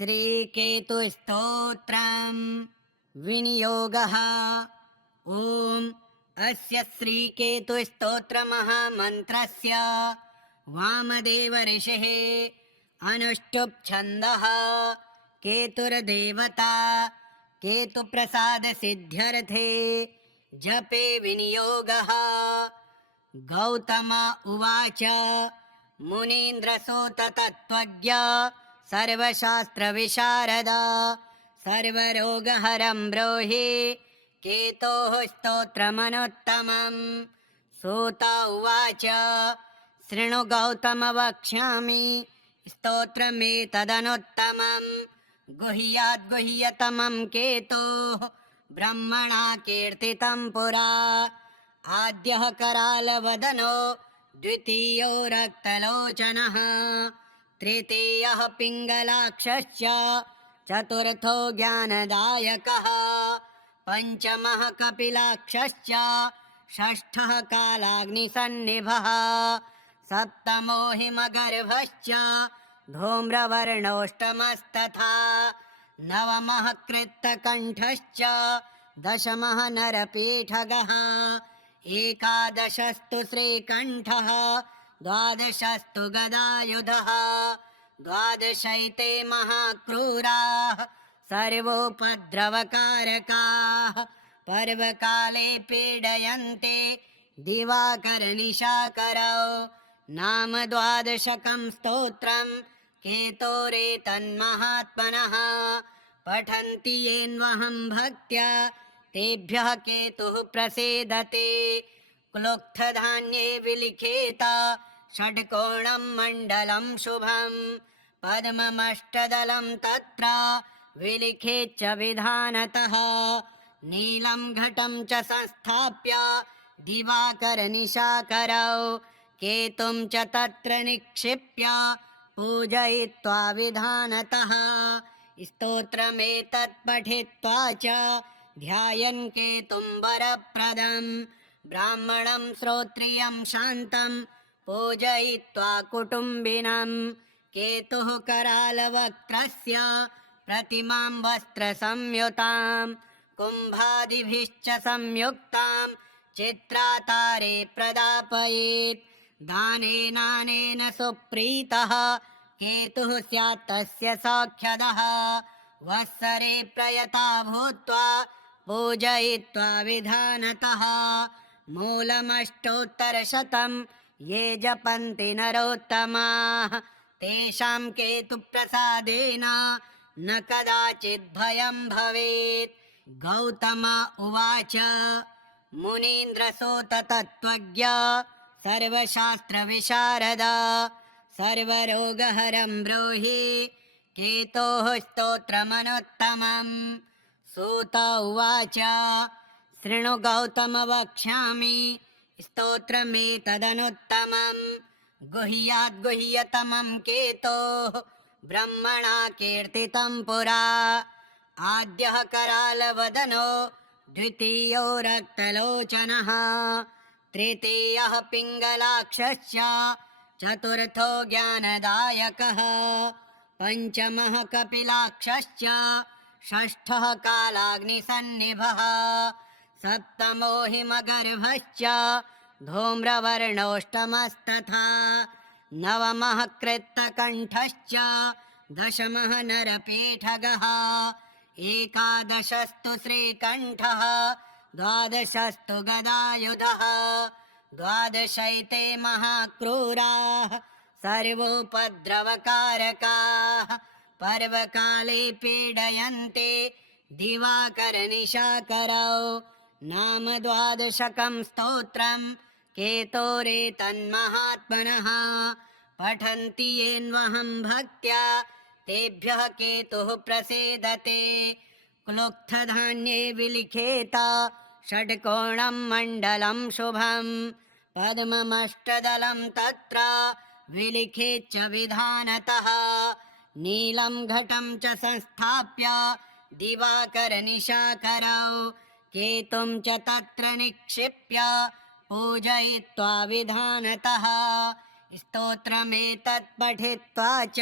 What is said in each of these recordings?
श्रीकेतुस्तोत्रं विनियोगः। ॐ अस्य श्रीकेतुस्तोत्रमहामन्त्रस्य वामदेव ऋषिः अनुष्टुप् छन्दः। केतुर्देवता केतुप्रसादसिद्ध्यर्थे जपे विनियोगः। गौतम उवाच मुनीन्द्रसूत तत्त्वज्ञ सर्वशास्त्रविशारदा सर्वरोगहरं ब्रूहि केतोः स्तोत्रमनुत्तमम्। सूत उवाच शृणु गौतम वक्ष्यामि स्तोत्रमेतदनुत्तमम्। गुह्याद्गुह्यतमं केतोः ब्रह्मणा कीर्तितं पुरा। आद्यः करालवदनो द्वितीयो रक्तलोचनः तृतीयः पिङ्गलाक्षश्च चतुर्थो ज्ञानदायकः पञ्चमः कपिलाक्षश्च षष्ठः कालाग्निसन्निभः सप्तमो हिमगर्भश्च धूम्रवर्णोऽष्टमस्तथा नवमः कृत्तकण्ठश्च दशमः नरपीठगः एकादशस्तु श्रीकण्ठः द्वादशस्तु गदायुधः द्वादशैते महाक्रूराः सर्वोपद्रवकारकाः पर्वकाले पीडयन्ते दिवाकरनिशाकरौ। नाम द्वादशकं स्तोत्रं केतोरेतन्महात्मनः पठन्ति येन्वहं भक्त्या तेभ्यः केतुः प्रसीदते। क्लुप्तधान्ये विलिखेत षड्कोणं मण्डलं शुभं पद्ममष्टदलं तत्र विलिखेच्च विधानतः नीलं घटं च संस्थाप्य दिवाकरनिशाकरौ केतुं च तत्र निक्षिप्य पूजयित्वा विधानतः स्तोत्रमेतत् पठित्वा च ध्यायन् केतुं वरप्रदं ब्राह्मणं श्रोत्रियं शान्तं पूजयित्वा कुटुम्बिनं केतुः करालवक्त्रस्य प्रतिमां वस्त्रसंयुतां कुम्भादिभिश्च संयुक्तां चित्रातारे प्रदापयेत्। दानेनानेन सुप्रीतः केतुः स्यात् तस्य सौख्यदः वत्सरे प्रयता भूत्वा पूजयित्वा विधानतः मूलमष्टोत्तरशतं ये जपन्ति नरोत्तमाः तेषां केतुप्रसादेन न कदाचित् भयं भवेत्। गौतम उवाच मुनीन्द्रसूत तत्त्वज्ञ सर्वशास्त्रविशारदा सर्वरोगहरं ब्रूहि केतोः स्तोत्रमनुत्तमम्। सूत उवाच शृणु गौतम वक्ष्यामि स्तोत्रमेतदनुत्तमम्। गुह्याद्गुह्यतमं केतोः ब्रह्मणा कीर्तितं पुरा। आद्यः करालवदनो द्वितीयो रक्तलोचनः तृतीयः पिङ्गलाक्षश्च चतुर्थो ज्ञानदायकः पञ्चमः कपिलाक्षश्च षष्ठः कालाग्निसन्निभः सप्तमो हिमगर्भश्च धूम्रवर्णोऽष्टमस्तथा नवमः कृत्तकण्ठश्च दशमः नरपीठगः एकादशस्तु श्रीकण्ठः द्वादशस्तु गदायुधः द्वादशैते महाक्रूराः सर्वोपद्रवकारकाः पर्वकाले पीडयन्ते दिवाकरनिशाकरौ। नाम द्वादशकं स्तोत्रं केतोरेतन्महात्मनः पठन्ति येन्वहं भक्त्या तेभ्यः केतुः प्रसीदते। क्लुप्तधान्ये विलिखेत षड्कोणं मण्डलं शुभं पद्ममष्टदलं तत्र विलिखेच्च विधानतः नीलं घटं च संस्थाप्य दिवाकरनिशाकरौ केतुं च तत्र निक्षिप्य पूजयित्वा विधानतः स्तोत्रमेतत् पठित्वा च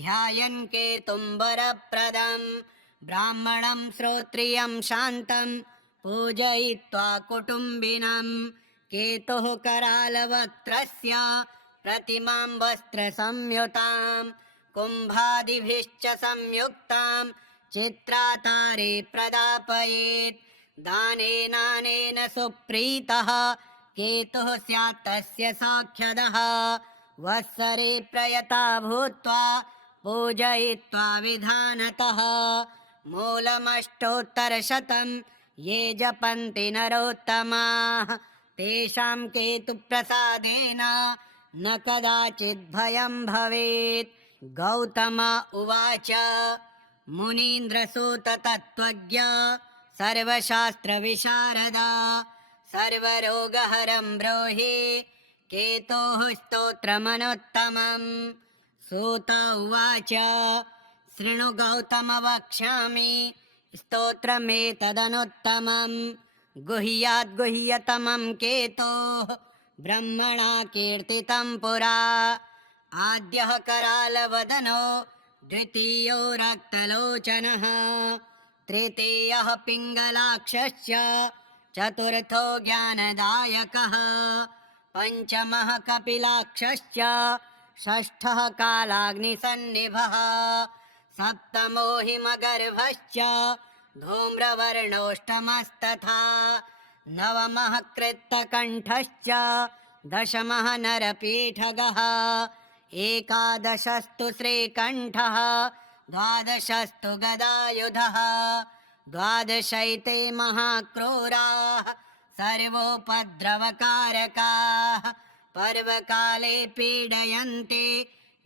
ध्यायन् केतुं वरप्रदम् ब्राह्मणं श्रोत्रियं शान्तं पूजयित्वा कुटुम्बिनं केतुः करालवक्त्रस्य प्रतिमां वस्त्रसंयुतां कुम्भादिभिश्च संयुक्तां चित्रातारे प्रदापयेत् दानेनानेन सुप्रीतः केतुः स्यात् तस्य साख्यदः वत्सरे प्रयता भूत्वा पूजयित्वा विधानतः मूलमष्टोत्तरशतं ये जपन्ति नरोत्तमाः तेषां केतुप्रसादेन न कदाचित् भयं भवेत्। गौतम उवाच मुनीन्द्रसूत तत्त्वज्ञ सर्वशास्त्रविशारदा सर्वरोगहरं ब्रूहि केतोः स्तोत्रमनुत्तमम्। सूत उवाच शृणु गौतम वक्ष्यामि स्तोत्रमेतदनुत्तमम् गुह्याद्गुह्यतमं केतोः ब्रह्मणा कीर्तितं पुरा। आद्यः करालवदनो द्वितीयो रक्तलोचनः तृतीयः पिङ्गलाक्षश्च चतुर्थो ज्ञानदायकः पञ्चमः कपिलाक्षश्च षष्ठः कालाग्निसन्निभः सप्तमो हिमगर्भश्च धूम्रवर्णोऽष्टमस्तथा नवमः कृत्तकण्ठश्च दशमः नरपीठगः एकादशस्तु श्रीकण्ठः द्वादशस्तु गदायुधः द्वादशैते महाक्रूराः सर्वोपद्रवकारकाः पर्वकाले पीडयन्ते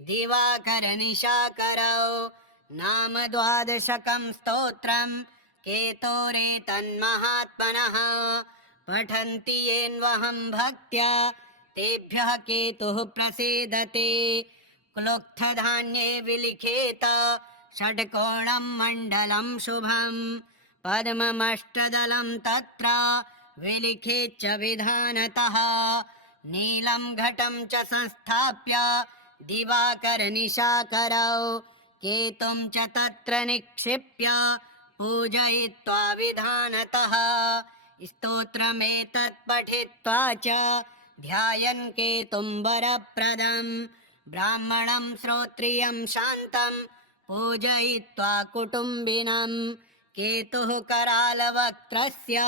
दिवाकरनिशाकरौ नाम द्वादशकं स्तोत्रं केतोरेतन्महात्मनः पठन्ति येन्वहं भक्त्या तेभ्यः केतुः प्रसीदते। क्लुप्तधान्ये विलिखेत षड्कोणं मण्डलं शुभं पद्ममष्टदलं तत्र विलिखेच्च विधानतः नीलं घटं च संस्थाप्य दिवाकरनिशाकरौ केतुं च तत्र निक्षिप्य पूजयित्वा विधानतः स्तोत्रमेतत् पठित्वा च ध्यायन् केतुं वरप्रदम् ब्राह्मणं श्रोत्रियं शान्तं पूजयित्वा कुटुम्बिनं केतुः करालवक्त्रस्य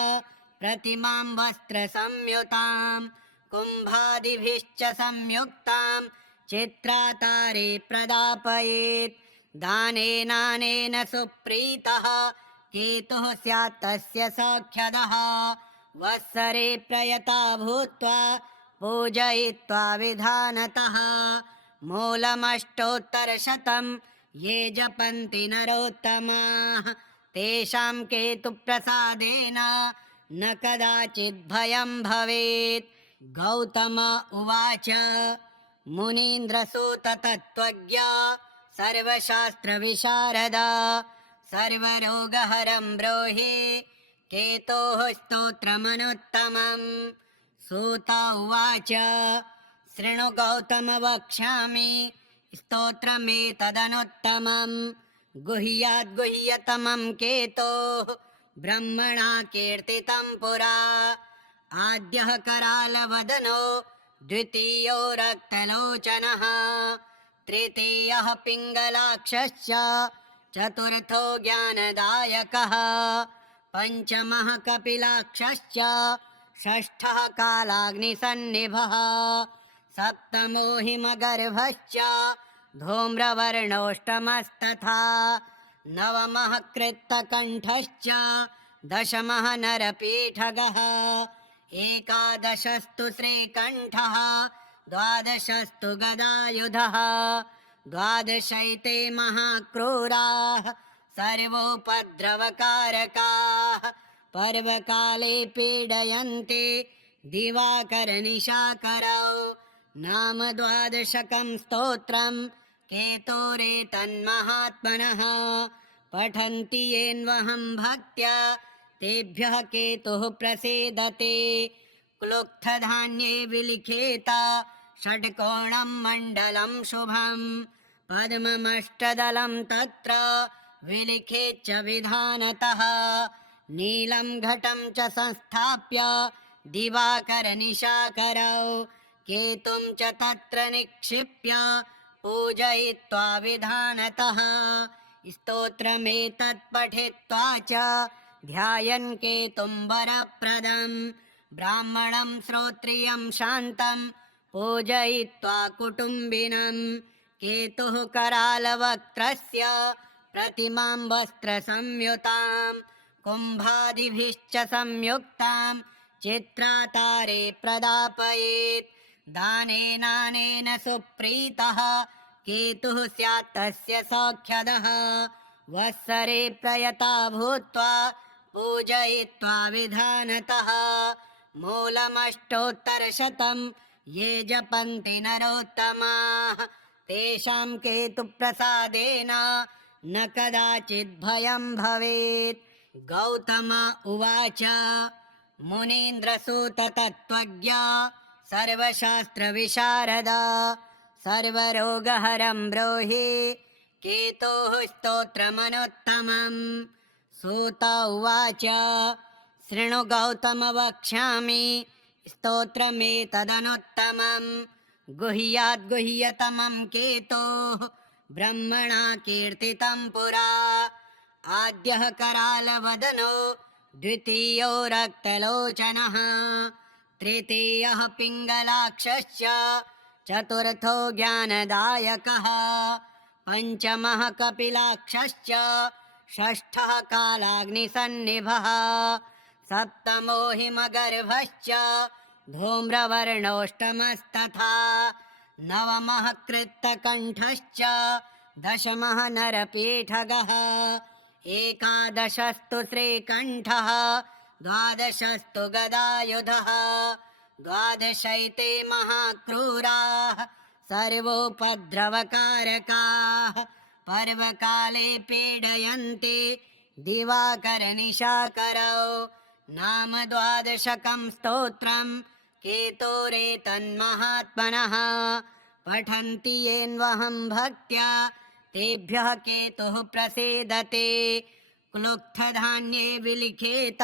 प्रतिमां वस्त्रसंयुतां कुम्भादिभिश्च संयुक्तां चित्रातारे प्रदापयेत् दानेनानेन सुप्रीतः केतुः स्यात् तस्य साख्यदः वत्सरे प्रयता भूत्वा पूजयित्वा विधानतः मूलमष्टोत्तरशतं ये जपन्ति नरोत्तमाः तेषां केतुप्रसादेन न कदाचित् भयं भवेत्। गौतम उवाच मुनीन्द्रसूत तत्त्वज्ञ सर्वशास्त्रविशारदा सर्वरोगहरं ब्रूहि केतोः स्तोत्रमनुत्तमम्। सूत उवाच शृणु गौतम वक्ष्यामि स्तोत्रमेतदनुत्तमम् गुह्याद्गुह्यतमं केतोः ब्रह्मणा कीर्तितं पुरा। आद्यः करालवदनो द्वितीयो रक्तलोचनः तृतीयः पिङ्गलाक्षश्च चतुर्थो ज्ञानदायकः पञ्चमः कपिलाक्षश्च षष्ठः कालाग्निसन्निभः सप्तमो हिमगर्भश्च धूम्रवर्णोऽष्टमस्तथा नवमः कृत्तकण्ठश्च दशमः नरपीठगः एकादशस्तु श्रीकण्ठः द्वादशस्तु गदायुधः द्वादशैते महाक्रूराः सर्वोपद्रवकारकाः पर्वकाले पीडयन्ते दिवाकरनिशाकरौ नाम द्वादशकं स्तोत्रं केतोरेतन्महात्मनः पठन्ति येन्वहं भक्त्या तेभ्यः केतुः प्रसीदते। क्लुप्तधान्ये विलिखेत षड्कोणं मण्डलं शुभं पद्ममष्टदलं तत्र विलिखेच्च विधानतः नीलं घटं च संस्थाप्य दिवाकरनिशाकरौ केतुं च तत्र निक्षिप्य पूजयित्वा विधानतः स्तोत्रमेतत् पठित्वा च ध्यायन् केतुं वरप्रदं ब्राह्मणं श्रोत्रियं शान्तं पूजयित्वा कुटुम्बिनं केतुः करालवक्त्रस्य प्रतिमां वस्त्रसंयुतां कुम्भादिभिश्च संयुक्तां चित्रातारे प्रदापयेत् दानेनानेन सुप्रीतः केतुः स्यात् तस्य सौख्यदः वत्सरे प्रयता भूत्वा पूजयित्वा विधानतः मूलमष्टोत्तरशतं ये जपन्ति नरोत्तमाः तेषां केतुप्रसादेन न कदाचित् भयं भवेत्। गौतम उवाच मुनीन्द्रसूत तत्त्वज्ञ सर्वशास्त्रविशारदा सर्वरोगहरं ब्रूहि केतोः स्तोत्रमनुत्तमम्। सूत उवाच शृणु गौतम वक्ष्यामि स्तोत्रमेतदनुत्तमं गुह्याद्गुह्यतमं केतोः ब्रह्मणा कीर्तितं पुरा आद्यः करालवदनो द्वितीयो रक्तलोचनः तृतीयः पिङ्गलाक्षश्च चतुर्थो ज्ञानदायकः पञ्चमः कपिलाक्षश्च षष्ठः कालाग्निसन्निभः सप्तमो हिमगर्भश्च धूम्रवर्णोऽष्टमस्तथा नवमः कृत्तकण्ठश्च दशमः नरपीठगः एकादशस्तु श्रीकण्ठः द्वादशस्तु गदायुधः द्वादशैते महाक्रूराः सर्वोपद्रवकारकाः पर्वकाले पीडयन्ति दिवाकरनिशाकरौ नाम द्वादशकं स्तोत्रं केतोरेतन्महात्मनः पठन्ति येन्वहं भक्त्या तेभ्यः केतुः प्रसीदते क्लुप्तधान्ये विलिखेत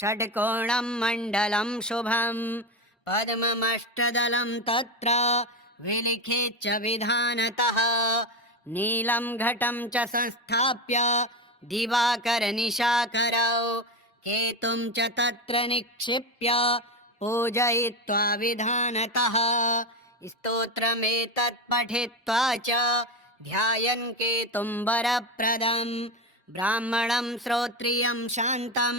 षड्कोणं मण्डलं शुभं पद्ममष्टदलं तत्र विलिखेच्च विधानतः नीलं घटं च संस्थाप्य दिवाकरनिशाकरौ केतुं च तत्र निक्षिप्य पूजयित्वा विधानतः स्तोत्रमेतत् पठित्वा च ध्यायन् केतुं वरप्रदं ब्राह्मणं श्रोत्रियं शान्तं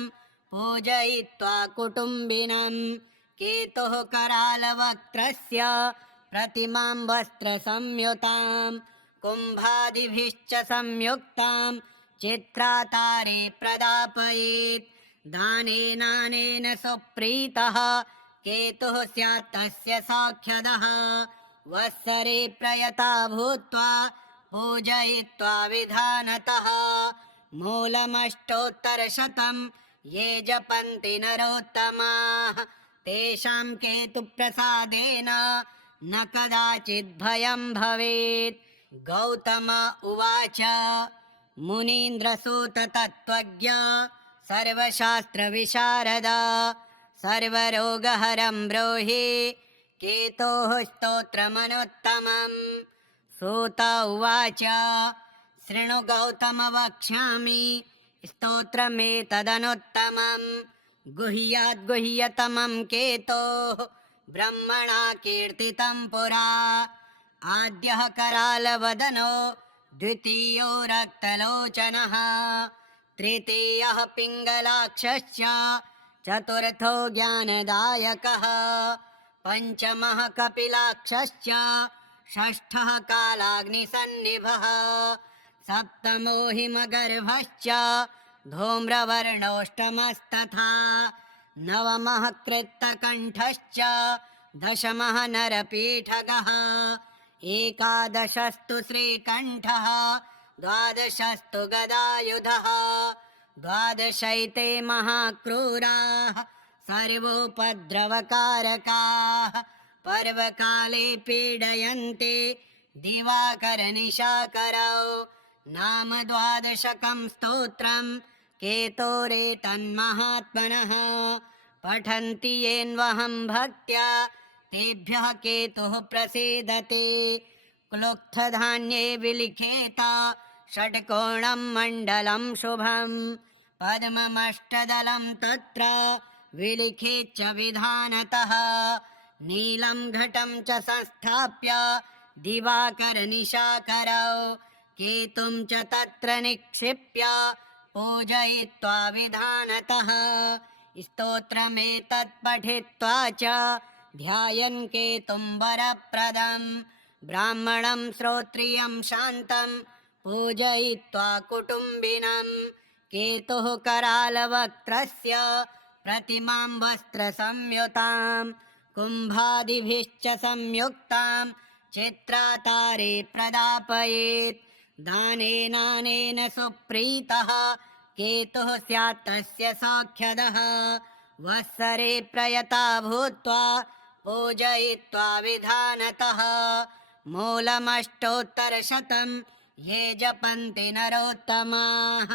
पूजयित्वा कुटुम्बिनं केतुः करालवक्त्रस्य प्रतिमां वस्त्रसंयुतां कुम्भादिभिश्च संयुक्तां चित्रातारे प्रदापयेत् दानेनानेन सुप्रीतः केतुः स्यात् तस्य सौख्यदः वत्सरे प्रयता भूत्वा पूजयित्वा विधानतः मूलमष्टोत्तरशतं ये जपन्ति नरोत्तमाः तेषां केतुप्रसादेन न कदाचित् भयं भवेत्। गौतम उवाच मुनीन्द्रसूत तत्त्वज्ञ सर्वशास्त्रविशारदा सर्वरोगहरं ब्रूहि केतोः स्तोत्रमनुत्तमम्। सूत उवाच शृणु गौतम वक्ष्यामि स्तोत्रमेतदनुत्तमं गुह्याद्गुह्यतमं केतोः ब्रह्मणा कीर्तितं पुरा आद्यः करालवदनो द्वितीयो रक्तलोचनः तृतीयः पिङ्गलाक्षश्च चतुर्थो ज्ञानदायकः पञ्चमः कपिलाक्षश्च षष्ठः कालाग्निसन्निभः सप्तमो हिमगर्भश्च धूम्रवर्णोऽष्टमस्तथा नवमः कृत्तकण्ठश्च दशमः नरपीठगः एकादशस्तु श्रीकण्ठः द्वादशस्तु गदायुधः द्वादशैते महाक्रूराः सर्वोपद्रवकारकाः पर्वकाले पीडयन्ति दिवाकरनिशाकरौ नाम द्वादशकं स्तोत्रम् केतोरेतन्महात्मनः पठन्ति येन्वहं भक्त्या तेभ्यः केतुः प्रसीदते क्लुप्तधान्ये विलिखेत षट्कोणं मण्डलं शुभं पद्ममष्टदलं तत्र विलिखेच्च विधानतः नीलं घटं च संस्थाप्य दिवाकरनिशाकरौ केतुं च तत्र निक्षिप्य पूजयित्वा विधानतः स्तोत्रमेतत् पठित्वा च ध्यायन् केतुं वरप्रदं ब्राह्मणं श्रोत्रियं शान्तं पूजयित्वा कुटुम्बिनं केतुः करालवक्त्रस्य प्रतिमां वस्त्रसंयुतां कुम्भादिभिश्च संयुक्तां चित्रातारे प्रदापयेत् दानेनानेन सुप्रीतः केतुः स्यात् तस्य सौख्यदः वत्सरे प्रयता भूत्वा पूजयित्वा विधानतः मूलमष्टोत्तरशतं ये जपन्ति नरोत्तमाः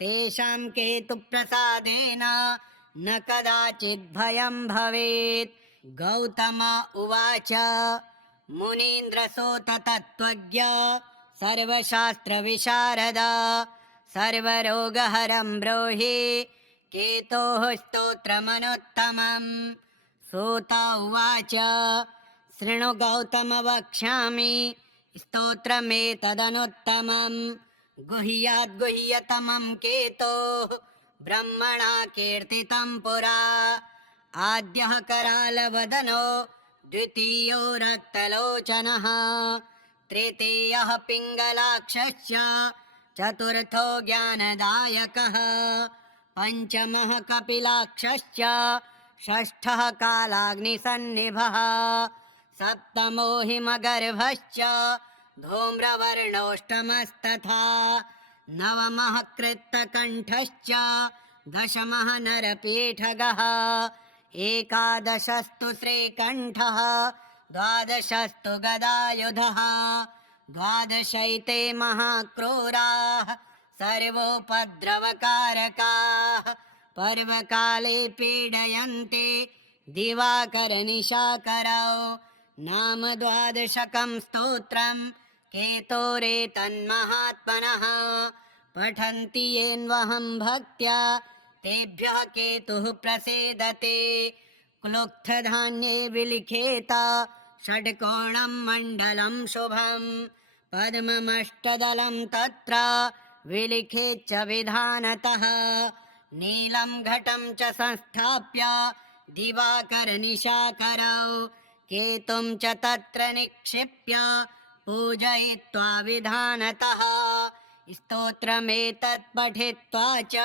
तेषां केतुप्रसादेन न कदाचित् भयं भवेत्। गौतम उवाच मुनीन्द्रसूत तत्त्वज्ञ सर्वशास्त्रविशारदा सर्वरोगहरं ब्रूहि केतोः स्तोत्रमनुत्तमम्। सूत उवाच शृणु गौतम वक्ष्यामि स्तोत्रमेतदनुत्तमम् गुह्याद्गुह्यतमं केतोः ब्रह्मणा कीर्तितं पुरा आद्यः करालवदनो द्वितीयो रक्तलोचनः तृतीयः पिङ्गलाक्षश्च चतुर्थो ज्ञानदायकः पञ्चमः कपिलाक्षश्च षष्ठः कालाग्निसन्निभः सप्तमो हिमगर्भश्च धूम्रवर्णोऽष्टमस्तथा नवमः कृत्तकण्ठश्च दशमः नरपीठगः एकादशस्तु श्रीकण्ठः द्वादशस्तु गदायुधः द्वादशैते महाक्रूराः सर्वोपद्रवकारकाः पर्वकाले पीडयन्ते दिवाकरनिशाकरौ नाम द्वादशकं स्तोत्रम् केतोरेतन्महात्मनः पठन्ति येन्वहं भक्त्या तेभ्यः केतुः प्रसीदते क्लुप्तधान्ये विलिखेत षट्कोणं मण्डलं शुभं पद्ममष्टदलं तत्र विलिखेच्च विधानतः नीलं घटं च संस्थाप्य दिवाकरनिशाकरौ केतुं च तत्र निक्षिप्य पूजयित्वा विधानतः स्तोत्रमेतत् पठित्वा च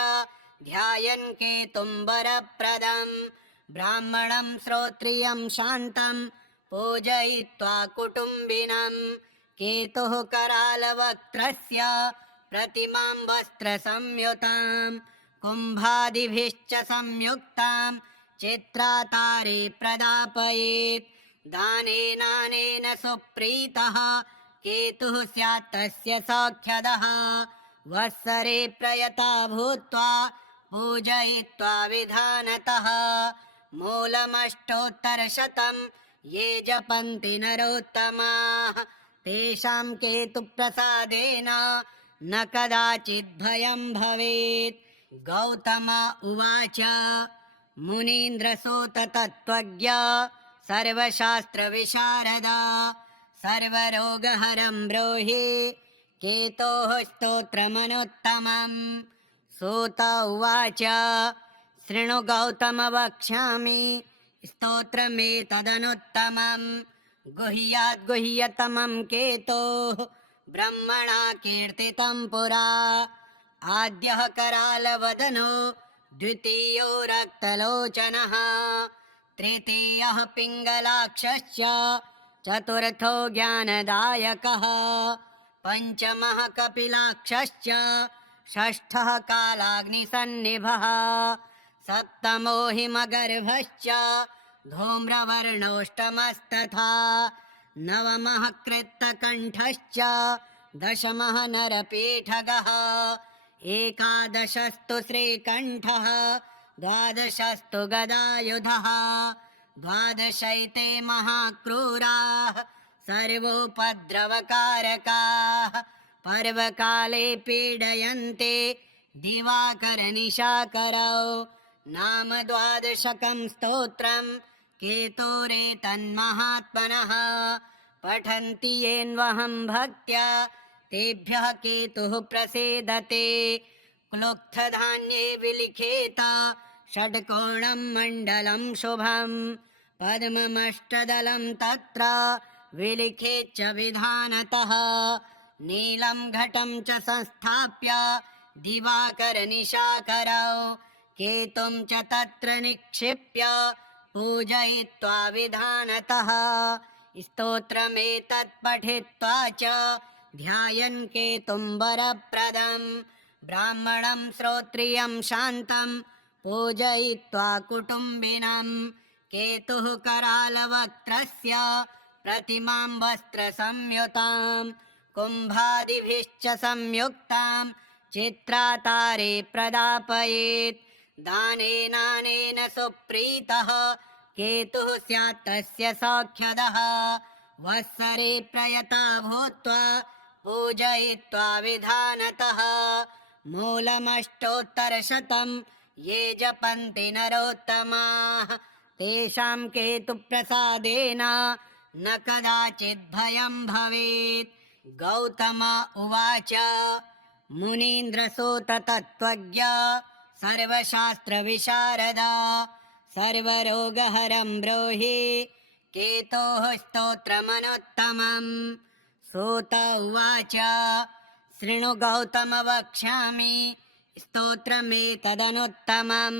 ध्यायन् केतुं वरप्रदं ब्राह्मणं श्रोत्रियं शान्तं पूजयित्वा कुटुम्बिनं केतुः करालवक्त्रस्य प्रतिमां वस्त्रसंयुतां कुम्भादिभिश्च संयुक्तां चित्रातारे प्रदापयेत् दानेनानेन सुप्रीतः केतुः स्यात् तस्य सौख्यदः वत्सरे प्रयता भूत्वा पूजयित्वा विधानतः मूलमष्टोत्तरशतं ये जपन्ति नरोत्तमाः तेषां केतुप्रसादेन न कदाचित् भयं भवेत्। गौतम उवाच मुनीन्द्रसूत तत्त्वज्ञ सर्वशास्त्रविशारदा सर्वरोगहरं ब्रूहि केतोः स्तोत्रमनुत्तमम्। सूत उवाच शृणु गौतम वक्ष्यामि स्तोत्रमेतदनुत्तमम् गुह्याद्गुह्यतमं केतोः ब्रह्मणा कीर्तितं पुरा आद्यः करालवदनो द्वितीयो रक्तलोचनः तृतीयः पिङ्गलाक्षश्च चतुर्थो ज्ञानदायकः पञ्चमः कपिलाक्षश्च षष्ठः कालाग्निसन्निभः सप्तमो हिमगर्भश्च धूम्रवर्णोऽष्टमस्तथा नवमः कृत्तकण्ठश्च दशमः नरपीठगः एकादशस्तु श्रीकण्ठः द्वादशस्तु गदायुधः द्वादशैते महाक्रूराः सर्वोपद्रवकारकाः पर्वकाले पीडयन्ते दिवाकरनिशाकरौ नाम द्वादशकं स्तोत्रं केतोरेतन्महात्मनः पठन्ति येन्वहं भक्त्या तेभ्यः केतुः प्रसीदते क्लुप्तधान्ये विलिखेत षड्कोणं मण्डलं शुभं पद्ममष्टदलं तत्र विलिखेच्च विधानतः नीलं घटं च संस्थाप्य दिवाकरनिशाकरौ केतुं च तत्र निक्षिप्य पूजयित्वा विधानतः स्तोत्रमेतत् पठित्वा च ध्यायन् केतुं वरप्रदं ब्राह्मणं श्रोत्रियं शान्तं पूजयित्वा कुटुम्बिनं केतुः करालवक्त्रस्य प्रतिमां वस्त्रसंयुतां कुम्भादिभिश्च संयुक्तां चित्रातारे प्रदापयेत् दानेनानेन सुप्रीतः केतुः स्यात् तस्य सौख्यदः वत्सरे प्रयता भूत्वा पूजयित्वा विधानतः मूलमष्टोत्तरशतं ये जपन्ति नरोत्तमाः तेषां केतुप्रसादेन न कदाचित् भयं भवेत्। गौतम उवाच मुनीन्द्रसूत तत्त्वज्ञ सर्वशास्त्रविशारदा सर्वरोगहरं ब्रूहि केतोः स्तोत्रमनुत्तमम्। सूत उवाच शृणु गौतम वक्ष्यामि स्तोत्रमेतदनुत्तमं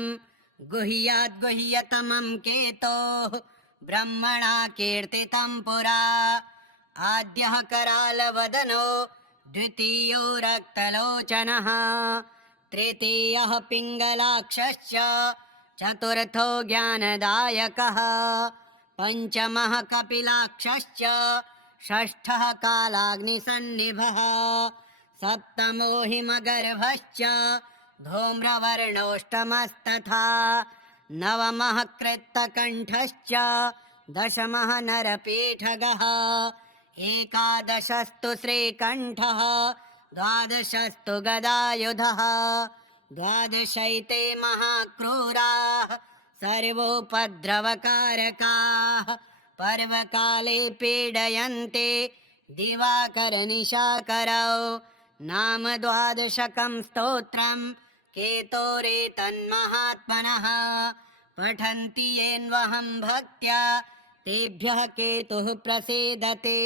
गुह्याद्गुह्यतमं केतोः ब्रह्मणा कीर्तितं पुरा। आद्यः करालवदनो द्वितीयो रक्तलोचनः तृतीयः पिङ्गलाक्षश्च चतुर्थो ज्ञानदायकः पञ्चमः कपिलाक्षश्च षष्ठः कालाग्निसन्निभः सप्तमो हिमगर्भश्च धूम्रवर्णोऽष्टमस्तथा नवमः कृत्तकण्ठश्च दशमः नरपीठगः एकादशस्तु श्रीकण्ठः द्वादशस्तु गदायुधः द्वादशैते महाक्रूराः सर्वोपद्रवकारकाः पर्वकाले पीडयन्ते दिवाकरनिशाकरौ नाम द्वादशकं स्तोत्रं केतोरेतन्महात्मनः पठन्ति येन्वहं भक्त्या तेभ्यः केतुः प्रसीदते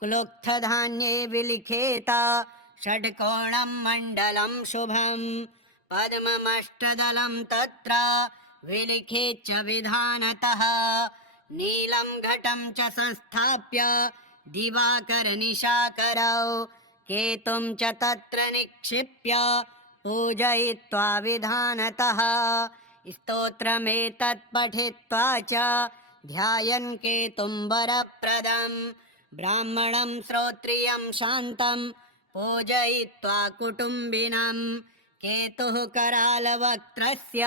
क्लुप्तधान्ये विलिखेत षड्कोणं मण्डलं शुभं पद्ममष्टदलं तत्र विलिखेच्च विधानतः नीलं घटं च संस्थाप्य दिवाकरनिशाकरौ केतुं च तत्र निक्षिप्य पूजयित्वा विधानतः स्तोत्रमेतत् पठित्वा च ध्यायन् केतुं वरप्रदं ब्राह्मणं श्रोत्रियं शान्तं पूजयित्वा कुटुम्बिनं केतुः करालवक्त्रस्य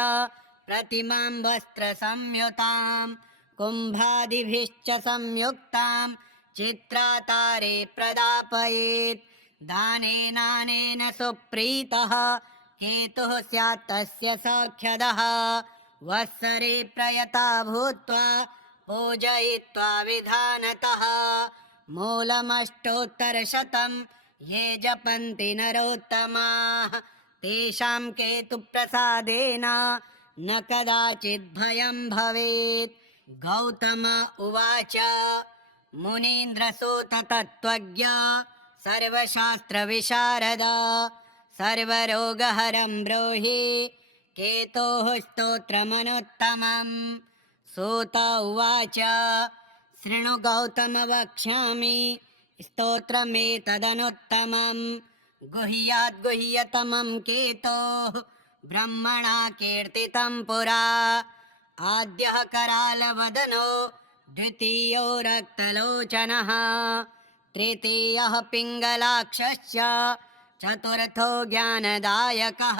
प्रतिमां वस्त्रसंयुतां कुम्भादिभिश्च संयुक्तां चित्रातारे प्रदापयेत् दानेनानेन सुप्रीतः केतुः स्यात् तस्य सौख्यदः वत्सरे प्रयता भूत्वा पूजयित्वा विधानतः मूलमष्टोत्तरशतं ये जपन्ति नरोत्तमाः तेषां केतुप्रसादेन न कदाचित् भयं भवेत्। गौतम उवाच मुनीन्द्रसूत तत्त्वज्ञ सर्वशास्त्रविशारदा सर्वरोगहरं ब्रूहि केतोः स्तोत्रमनुत्तमम्। सूत उवाच शृणु गौतम वक्ष्यामि स्तोत्रमेतदनुत्तमं गुह्याद्गुह्यतमं केतोः ब्रह्मणा कीर्तितं पुरा। आद्यः करालवदनो द्वितीयो रक्तलोचनः तृतीयः पिङ्गलाक्षश्च चतुर्थो ज्ञानदायकः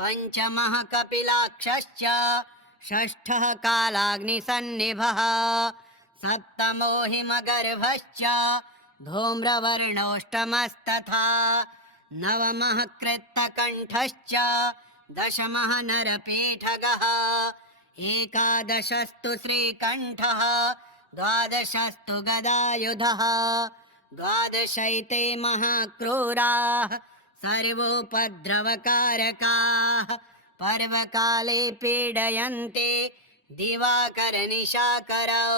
पञ्चमः कपिलाक्षश्च षष्ठः कालाग्निसन्निभः सप्तमो हिमगर्भश्च धूम्रवर्णोऽष्टमस्तथा नवमः कृत्तकण्ठश्च दशमः नरपीठगः एकादशस्तु श्रीकण्ठः द्वादशस्तु गदायुधः द्वादशैते महाक्रूराः सर्वोपद्रवकारकाः पर्वकाले पीडयन्ते दिवाकरनिशाकरौ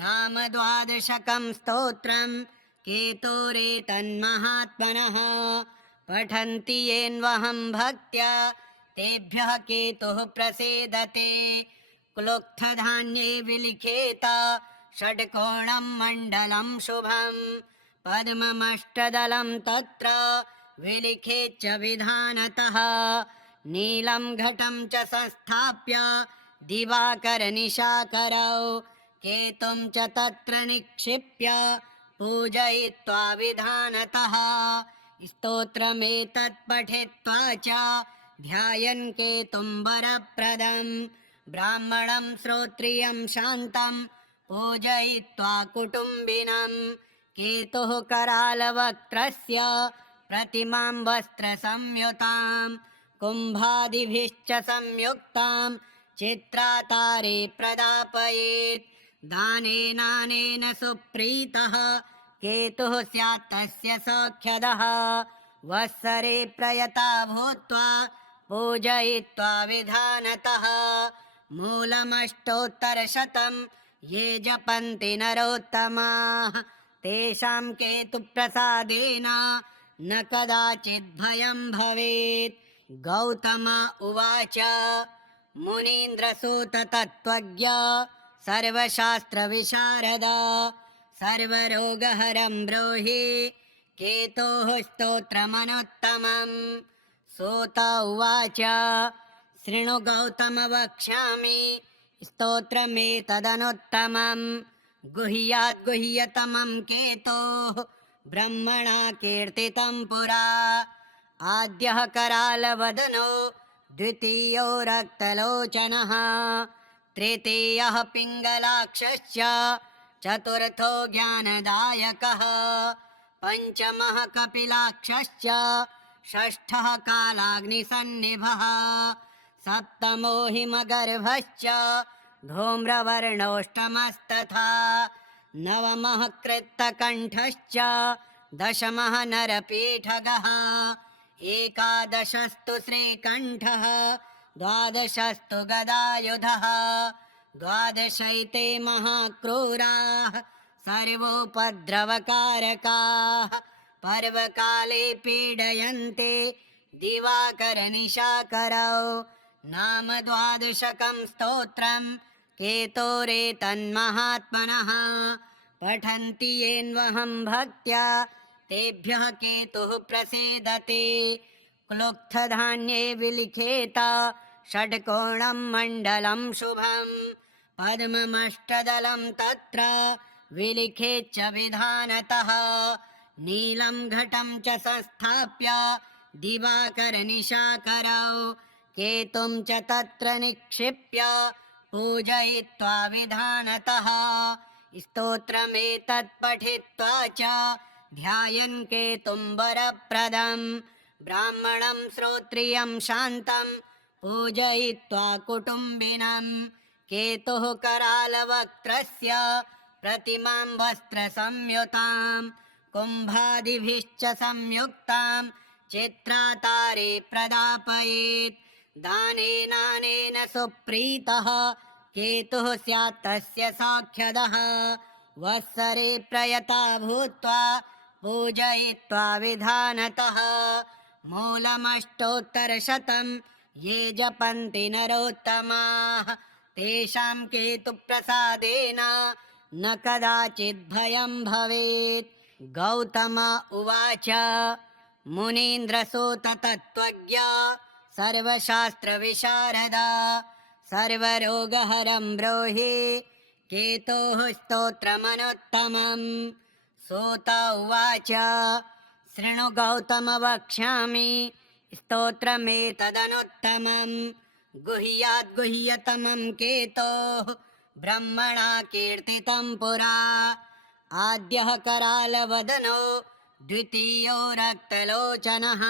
नाम द्वादशकं स्तोत्रं केतोरेतन्महात्मनः पठन्ति येन्वहं भक्त्या तेभ्यः केतुः प्रसीदते क्लुप्तधान्ये विलिखेत षड्कोणं मण्डलं शुभं पद्ममष्टदलं तत्र विलिखेच्च विधानतः नीलं घटं च संस्थाप्य दिवाकरनिशाकरौ केतुं च तत्र निक्षिप्य पूजयित्वा विधानतः स्तोत्रमेतत् पठित्वा च ध्यायन् केतुं वरप्रदं ब्राह्मणं श्रोत्रियं शान्तं पूजयित्वा कुटुम्बिनं केतुः करालवक्त्रस्य प्रतिमां वस्त्रसंयुतां कुम्भादिभिश्च संयुक्तां चित्रातारे प्रदापयेत् दानेनानेन सुप्रीतः केतुः स्यात् तस्य सौख्यदः वत्सरे प्रयता भूत्वा पूजयित्वा विधानतः मूलमष्टोत्तरशतं ये जपन्ति नरोत्तमाः तेषां केतुप्रसादेन न कदाचित् भयं भवेत्। गौतम उवाच मुनीन्द्रसूत तत्त्वज्ञ सर्वशास्त्रविशारदा सर्वरोगहरं ब्रूहि केतोः स्तोत्रमनुत्तमम्। सूत उवाच शृणु गौतम वक्ष्यामि स्तोत्रमेतदनुत्तमम् गुह्याद् गुह्यतमं केतोः ब्रह्मणा कीर्तितं पुरा। आद्यः करालवदनो द्वितीयो रक्तलोचनः तृतीयः पिङ्गलाक्षश्च चतुर्थो ज्ञानदायकः पञ्चमः कपिलाक्षश्च षष्ठः कालाग्निसन्निभः सप्तमो हिमगर्भश्च धूम्रवर्णोऽष्टमस्तथा नवमः कृत्तकण्ठश्च दशमः नरपीठगः एकादशस्तु श्रीकण्ठः द्वादशस्तु गदायुधः द्वादशैते महाक्रूराः सर्वोपद्रवकारकाः पर्वकाले पीडयन्ते दिवाकरनिशाकरौ नाम द्वादशकं स्तोत्रं केतोरेतन्महात्मनः पठन्ति येन्वहं भक्त्या तेभ्यः केतुः प्रसीदते क्लुप्तधान्ये विलिखेत षड्कोणं मण्डलं शुभं पद्ममष्टदलं तत्र विलिखेच्च विधानतः नीलं घटं च संस्थाप्य दिवाकरनिशाकरौ केतुं च तत्र निक्षिप्य पूजयित्वा विधानतः स्तोत्रमेतत् पठित्वा च ध्यायन् केतुं वरप्रदं ब्राह्मणं श्रोत्रियं शान्तं पूजयित्वा कुटुम्बिनं केतुः करालवक्त्रस्य प्रतिमां वस्त्रसंयुतां कुम्भादिभिश्च संयुक्तां चित्रातारे प्रदापयेत् दानेनानेन सुप्रीतः केतुः स्यात् तस्य सौख्यदः वत्सरे प्रयता भूत्वा पूजयित्वा विधानतः मूलमष्टोत्तरशतं ये जपन्ति नरोत्तमाः तेषां केतुप्रसादेन न कदाचित् भयं भवेत्। गौतम उवाच मुनीन्द्रसूत तत्त्वज्ञ सर्वशास्त्रविशारदा सर्वरोगहरं ब्रूहि केतोः स्तोत्रमनुत्तमम्। सूत उवाच शृणु गौतम वक्ष्यामि स्तोत्रमेतदनुत्तमम्। गुह्याद्गुह्यतमं केतोः ब्रह्मणा कीर्तितं पुरा। आद्यः करालवदनो द्वितीयो रक्तलोचनः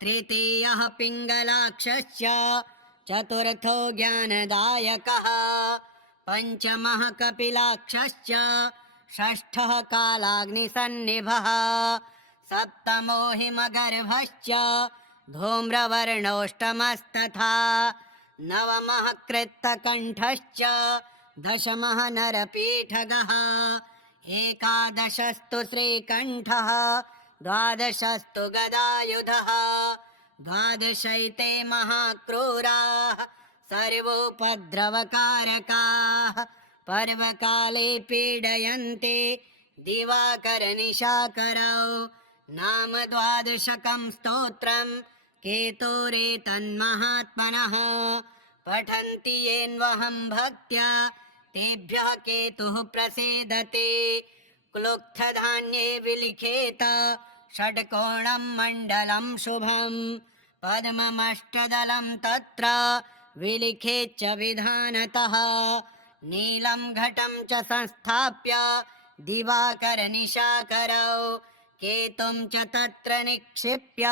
तृतीयः पिङ्गलाक्षश्च चतुर्थो ज्ञानदायकः पञ्चमः कपिलाक्षश्च षष्ठः कालाग्निसन्निभः सप्तमो हिमगर्भश्च धूम्रवर्णोऽष्टमस्तथा नवमः कृत्तकण्ठश्च दशमः नरपीठगः एकादशस्तु श्रीकण्ठः द्वादशस्तु गदायुधः द्वादशैते महाक्रूराः सर्वोपद्रवकारकाः पर्वकाले पीडयन्ते दिवाकरनिशाकरौ नाम द्वादशकं स्तोत्रं केतोरेतन्महात्मनः पठन्ति येन्वहं भक्त्या तेभ्यः केतुः प्रसीदते क्लुप्तधान्ये विलिखेत षड्कोणं मण्डलं शुभं पद्ममष्टदलं तत्र विलिखेच्च विधानतः नीलं घटं च संस्थाप्य दिवाकरनिशाकरौ केतुं च तत्र निक्षिप्य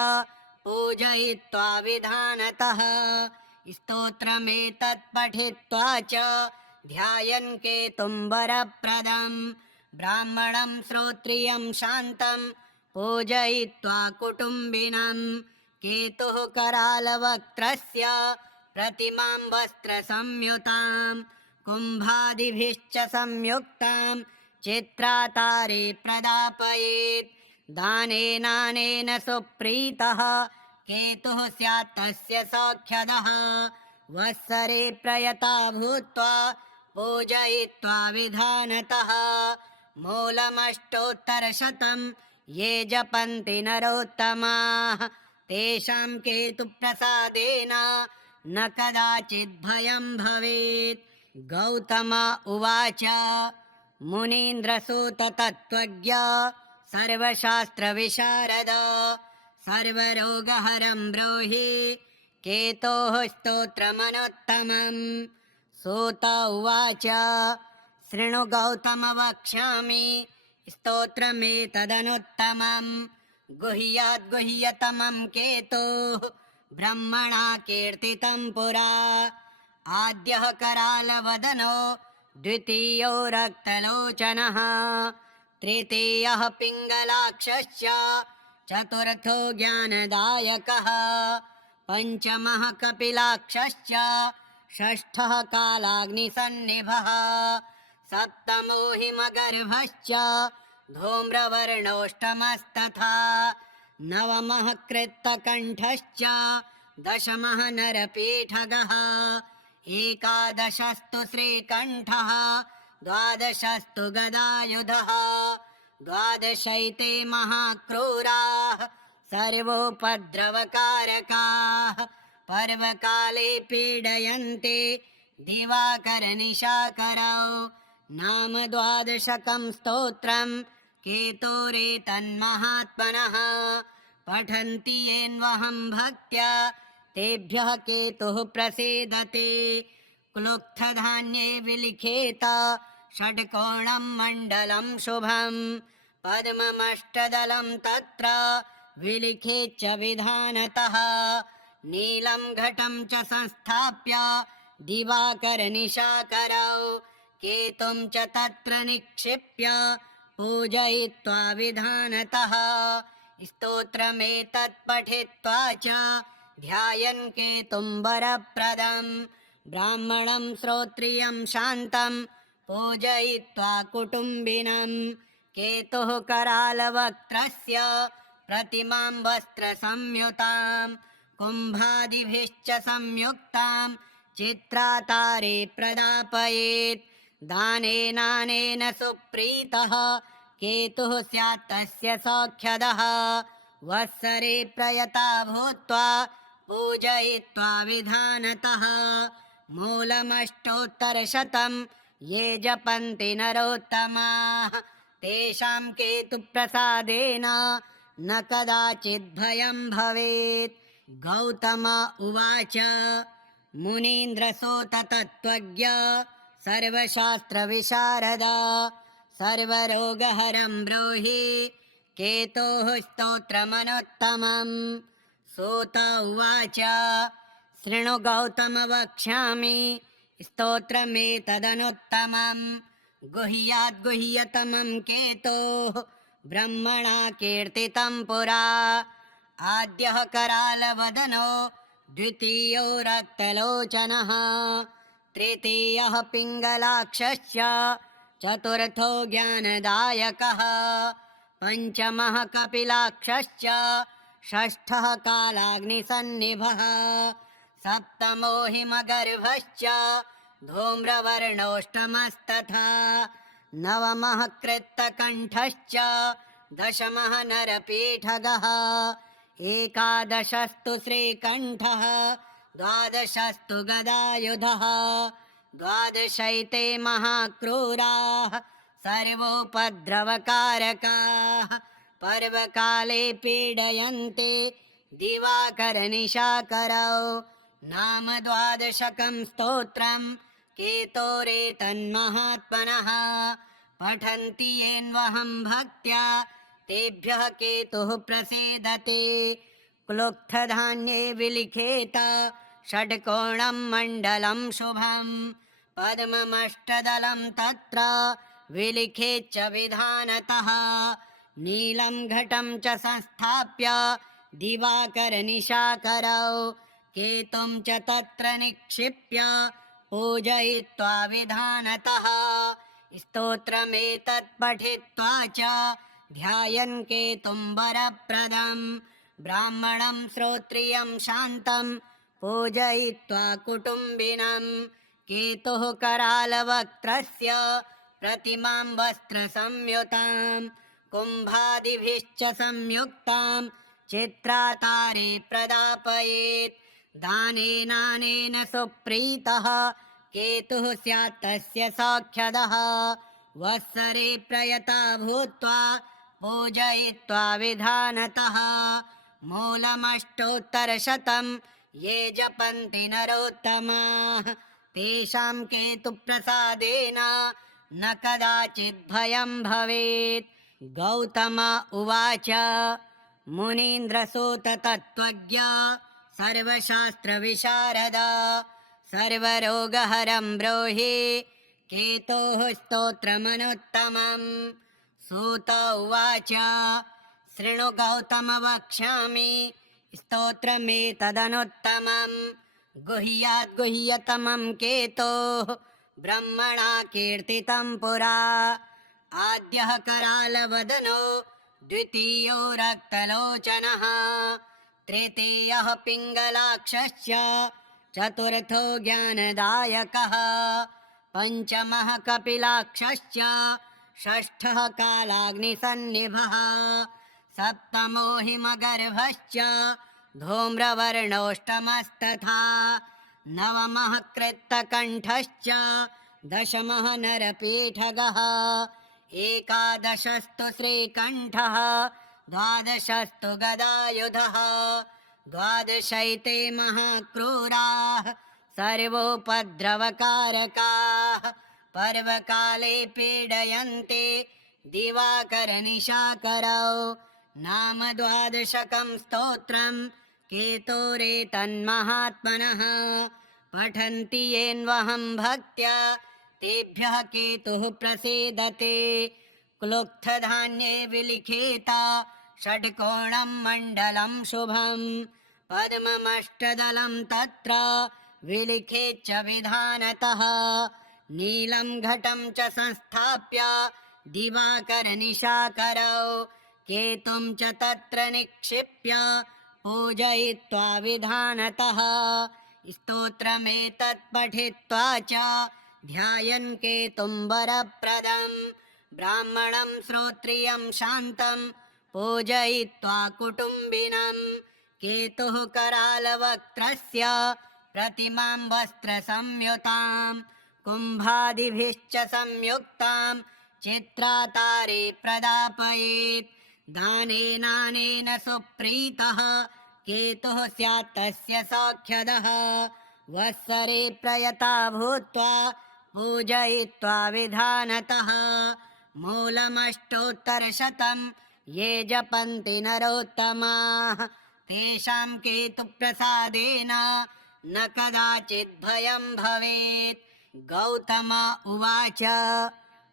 पूजयित्वा विधानतः स्तोत्रमेतत् पठित्वा च ध्यायन् केतुं वरप्रदं ब्राह्मणं श्रोत्रियं शान्तं पूजयित्वा कुटुम्बिनं केतुः करालवक्त्रस्य प्रतिमां वस्त्रसंयुतां कुम्भादिभिश्च संयुक्तां चित्रातारे प्रदापयेत् दानेनानेन सुप्रीतः केतुः स्यात् तस्य सौख्यदः वत्सरे प्रयता भूत्वा पूजयित्वा विधानतः मूलमष्टोत्तरशतं ये जपन्ति नरोत्तमाः तेषां केतुप्रसादेन न कदाचित् भयं भवेत्। गौतम उवाच मुनीन्द्रसूत तत्त्वज्ञ सर्वशास्त्रविशारद सर्वरोगहरं ब्रूहि केतोः स्तोत्रमनुत्तमम्। सूत उवाच शृणु गौतम वक्ष्यामि स्तोत्रमेतदनुत्तमम्। गुह्याद्गुह्यतमं केतोः ब्रह्मणा कीर्तितं पुरा। आद्यः करालवदनो द्वितीयो रक्तलोचनः तृतीयः पिङ्गलाक्षश्च चतुर्थो ज्ञानदायकः पञ्चमः कपिलाक्षश्च षष्ठः कालाग्निसन्निभः सप्तमो हिमगर्भश्च धूम्रवर्णोऽष्टमस्तथा नवमः कृत्तकण्ठश्च दशमः नरपीठगः एकादशस्तु श्रीकण्ठः द्वादशस्तु गदायुधः द्वादशैते महाक्रूराः सर्वोपद्रवकारकाः पर्वकाले पीडयन्ते दिवाकरनिशाकरौ नाम द्वादशकं स्तोत्रं केतोरेतन्महात्मनः पठन्ति येन्वहं भक्त्या तेभ्यः केतुः प्रसीदते क्लुप्तधान्ये विलिखेत षड्कोणं मण्डलं शुभं पद्ममष्टदलं तत्र विलिखेच्च विधानतः नीलं घटं च संस्थाप्य दिवाकरनिशाकरौ केतुं च तत्र निक्षिप्य पूजयित्वा विधानतः स्तोत्रमेतत् पठित्वा च ध्यायन् केतुं वरप्रदं ब्राह्मणं श्रोत्रियं शान्तं पूजयित्वा कुटुम्बिनं केतुः करालवक्त्रस्य प्रतिमां वस्त्रसंयुतां कुम्भादिभिश्च संयुक्तां चित्रातारे प्रदापयेत् दानेनानेन सुप्रीतः केतुः स्यात् तस्य सौख्यदः वत्सरे प्रयता भूत्वा पूजयित्वा विधानतः मूलमष्टोत्तरशतं ये जपन्ति नरोत्तमाः तेषां केतुप्रसादेन न कदाचिद्भयं भवेत्। गौतम उवाच मुनीन्द्रसोत तत्त्वज्ञ सर्वशास्त्रविशारदा सर्वरोगहरं ब्रूहि केतोः स्तोत्रमनुत्तमम्। सूत उवाच शृणु गौतम वक्ष्यामि स्तोत्रमेतदनुत्तमम्। गुह्याद्गुह्यतमं केतोः ब्रह्मणा कीर्तितं पुरा। आद्यः करालवदनो द्वितीयो रक्तलोचनः तृतीयः पिङ्गलाक्षश्च चतुर्थो ज्ञानदायकः पञ्चमः कपिलाक्षश्च षष्ठः कालाग्निसन्निभः सप्तमो हिमगर्भश्च धूम्रवर्णोऽष्टमस्तथा नवमः कृत्तकण्ठश्च दशमः नरपीठगः एकादशस्तु श्रीकण्ठः द्वादशस्तु गदायुधः द्वादशैते महाक्रूराः सर्वोपद्रवकारकाः पर्वकाले पीडयन्ते दिवाकरनिशाकरौ नाम द्वादशकं स्तोत्रं केतोरेतन्महात्मनः पठन्ति येन्वहं भक्त्या तेभ्यः केतुः प्रसीदते क्लुप्तधान्ये विलिखेत षड्कोणं मण्डलं शुभं पद्ममष्टदलं तत्र विलिखेच्च विधानतः नीलं घटं च संस्थाप्य दिवाकरनिशाकरौ केतुं च तत्र निक्षिप्य पूजयित्वा विधानतः स्तोत्रमेतत् पठित्वा च ध्यायन् केतुं वरप्रदं ब्राह्मणं श्रोत्रियं शान्तं पूजयित्वा कुटुम्बिनं केतुः करालवक्त्रस्य प्रतिमां वस्त्रसंयुतां कुम्भादिभिश्च संयुक्तां चित्रातारे प्रदापयेत् दानेनानेन सुप्रीतः केतुः स्यात् तस्य सौख्यदः वत्सरे प्रयता भूत्वा पूजयित्वा विधानतः मूलमष्टोत्तरशतं ये जपन्ति नरोत्तमाः तेषां केतुप्रसादेन न कदाचिद्भयं भवेत्। गौतम उवाच मुनीन्द्रसूत तत्त्वज्ञ सर्वशास्त्रविशारदा सर्वरोगहरं ब्रूहि केतोः स्तोत्रमनुत्तमम्। सूत उवाच शृणु गौतम वक्ष्यामि स्तोत्रमेतदनुत्तमम्। गुह्याद्गुह्यतमं केतोः ब्रह्मणा कीर्तितं पुरा। आद्यः करालवदनो द्वितीयो रक्तलोचनः तृतीयः पिङ्गलाक्षश्च चतुर्थो ज्ञानदायकः पञ्चमः कपिलाक्षश्च षष्ठः कालाग्निसन्निभः सप्तमो हिमगर्भश्च धूम्रवर्णोऽष्टमस्तथा नवमः कृत्तकण्ठश्च दशमः नरपीठगः एकादशस्तु श्रीकण्ठः द्वादशस्तु गदायुधः द्वादशैते महाक्रूराः सर्वोपद्रवकारकाः पर्वकाले पीडयन्ते दिवाकरनिशाकरौ नाम द्वादशकं स्तोत्रं केतोरेतन्महात्मनः पठन्ति येन्वहं भक्त्या तेभ्यः केतुः प्रसीदते क्लुप्तधान्ये विलिखेत षड्कोणं मण्डलं शुभं पद्ममष्टदलं तत्र विलिखेच्च विधानतः नीलं घटं च संस्थाप्य दिवाकरनिशाकरौ केतुं च तत्र निक्षिप्य पूजयित्वा विधानतः स्तोत्रमेतत् पठित्वा च ध्यायन् केतुं वरप्रदं ब्राह्मणं श्रोत्रियं शान्तं पूजयित्वा कुटुम्बिनं केतुः करालवक्त्रस्य प्रतिमां वस्त्रसंयुतां कुम्भादिभिश्च संयुक्तां चित्रातारे प्रदापयेत् दानेनानेन सुप्रीतः केतुः स्यात् तस्य सौख्यदः वत्सरे प्रयता भूत्वा पूजयित्वा विधानतः मूलमष्टोत्तरशतं ये जपन्ति नरोत्तमाः तेषां केतुप्रसादेन न कदाचित् भयं भवेत्। गौतम उवाच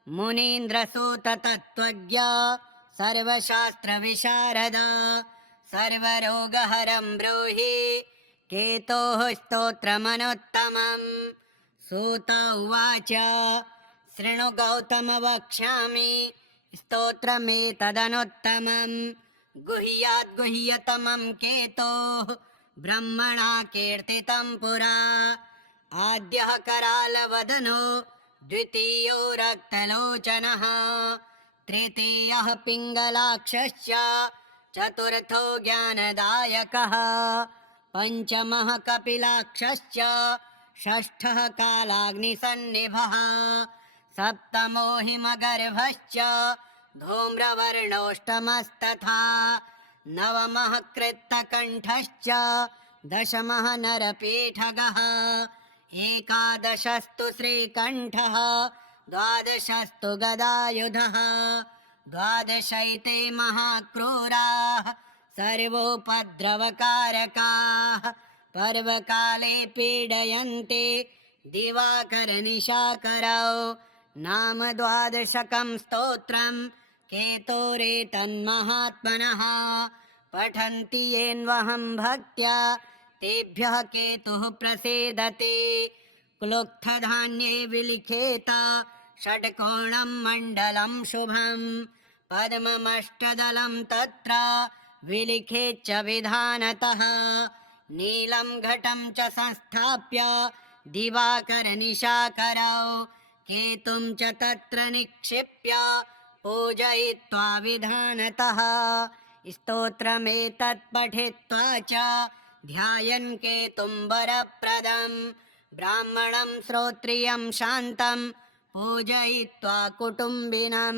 मुनीन्द्रसूत तत्त्वज्ञ सर्वशास्त्रविशारद सर्वरोगहरं ब्रूहि केतोः स्तोत्रमनुत्तमम्। सूत उवाच शृणु गौतम वक्ष्यामि स्तोत्रमेतदनुत्तमम् गुह्याद्गुह्यतमं केतोः ब्रह्मणा कीर्तितं पुरा आद्यः करालवदनो द्वितीयो रक्तलोचनः तृतीयः पिङ्गलाक्षश्च चतुर्थो ज्ञानदायकः पञ्चमः कपिलाक्षश्च षष्ठः कालाग्निसन्निभः सप्तमो हिमगर्भश्च धूम्रवर्णोऽष्टमस्तथा नवमः कृत्तकण्ठश्च दशमः नरपीठगः एकादशस्तु श्रीकण्ठः द्वादशस्तु गदायुधः द्वादशैते महाक्रूराः सर्वोपद्रवकारकाः पर्वकाले पीडयन्ते दिवाकरनिशाकरौ नाम द्वादशकं स्तोत्रं केतोरेतन्महात्मनः पठन्ति येन्वहं भक्त्या तेभ्यः केतुः प्रसीदति क्लुप्तधान्ये विलिखेत षट्कोणं मण्डलं शुभं पद्ममष्टदलं तत्र विलिखेच्च विधानतः नीलं घटं च संस्थाप्य दिवाकरनिशाकरौ केतुं च तत्र निक्षिप्य पूजयित्वा विधानतः स्तोत्रमेतत् पठित्वा च ध्यायन् केतुं वरप्रदं ब्राह्मणं श्रोत्रियं शान्तं पूजयित्वा कुटुम्बिनं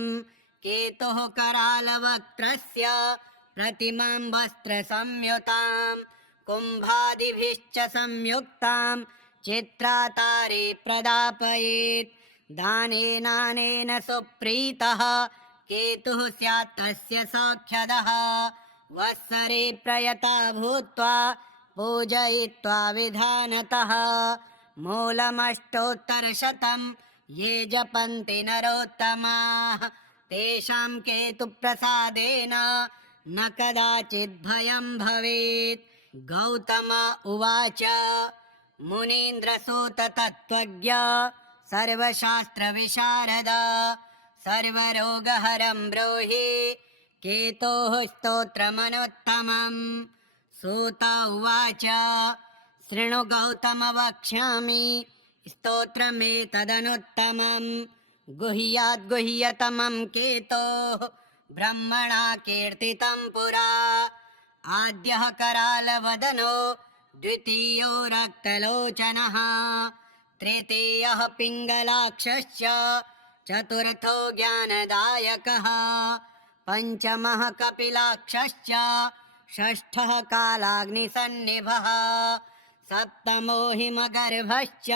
केतुः करालवक्त्रस्य प्रतिमां वस्त्रसंयुतां कुम्भादिभिश्च संयुक्तां चित्रातारे प्रदापयेत् दानेनानेन सुप्रीतः केतुः स्यात् तस्य सौख्यदः वत्सरे प्रयता भूत्वा पूजयित्वा विधानतः मूलमष्टोत्तरशतं ये जपन्ति नरोत्तमाः तेषां केतुप्रसादेन न कदाचित् भयं भवेत्। गौतम उवाच मुनीन्द्रसूत तत्त्वज्ञ सर्वशास्त्रविशारद सर्वरोगहरं ब्रूहि केतोः स्तोत्रमनुत्तमम्। सूत उवाच शृणु गौतम वक्ष्यामि स्तोत्रमेतदनुत्तमम् गुह्याद्गुह्यतमं केतोः ब्रह्मणा कीर्तितं पुरा आद्यः करालवदनो द्वितीयो रक्तलोचनः तृतीयः पिङ्गलाक्षश्च चतुर्थो ज्ञानदायकः पञ्चमः कपिलाक्षश्च षष्ठः कालाग्निसन्निभः सप्तमो हिमगर्भश्च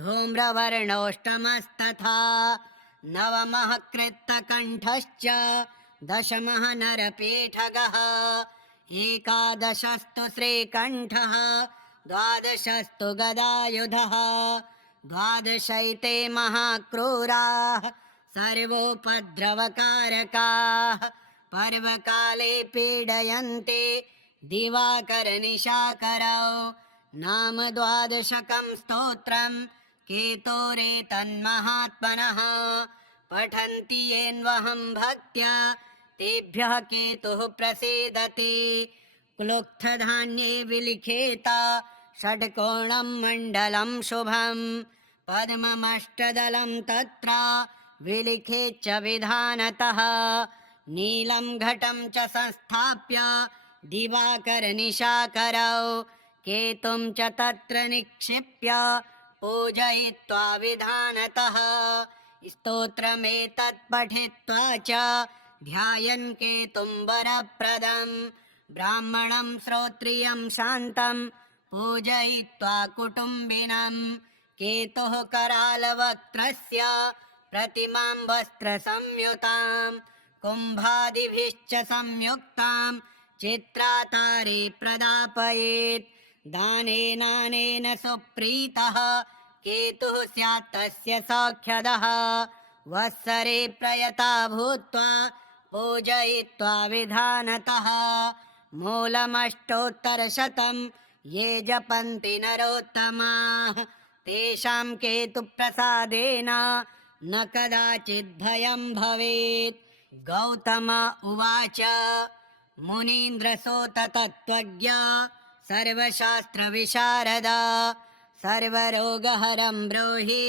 धूम्रवर्णोऽष्टमस्तथा नवमः कृत्तकण्ठश्च दशमः नरपीठगः एकादशस्तु श्रीकण्ठः द्वादशस्तु गदायुधः द्वादशैते महाक्रूराः सर्वोपद्रवकारकाः पर्वकाले पीडयन्ते दिवाकरनिशाकरौ नाम द्वादशकं स्तोत्रं केतोरेतन्महात्मनः पठन्ति येन्वहं भक्त्या तेभ्यः केतुः प्रसीदति क्लुप्तधान्ये विलिखेत षट्कोणं मण्डलं शुभं पद्ममष्टदलं तत्र विलिखेच्च विधानतः नीलं घटं च संस्थाप्य दिवाकरनिशाकरौ केतुं च तत्र निक्षिप्य पूजयित्वा विधानतः स्तोत्रमेतत् पठित्वा च ध्यायन् केतुं वरप्रदं ब्राह्मणं श्रोत्रियं शान्तं पूजयित्वा कुटुम्बिनं केतुः करालवक्त्रस्य प्रतिमां वस्त्रसंयुतां कुम्भादिभिश्च संयुक्तां चित्रातारे प्रदापयेत् दानेनानेन सुप्रीतः केतुः स्यात् तस्य सौख्यदः वत्सरे प्रयता भूत्वा पूजयित्वा विधानतः मूलमष्टोत्तरशतं ये जपन्ति नरोत्तमाः तेषां केतुप्रसादेन न कदाचिद्भयं भवेत्। गौतम उवाच मुनीन्द्रसोत तत्त्वज्ञ सर्वशास्त्रविशारदा सर्वरोगहरं ब्रूहि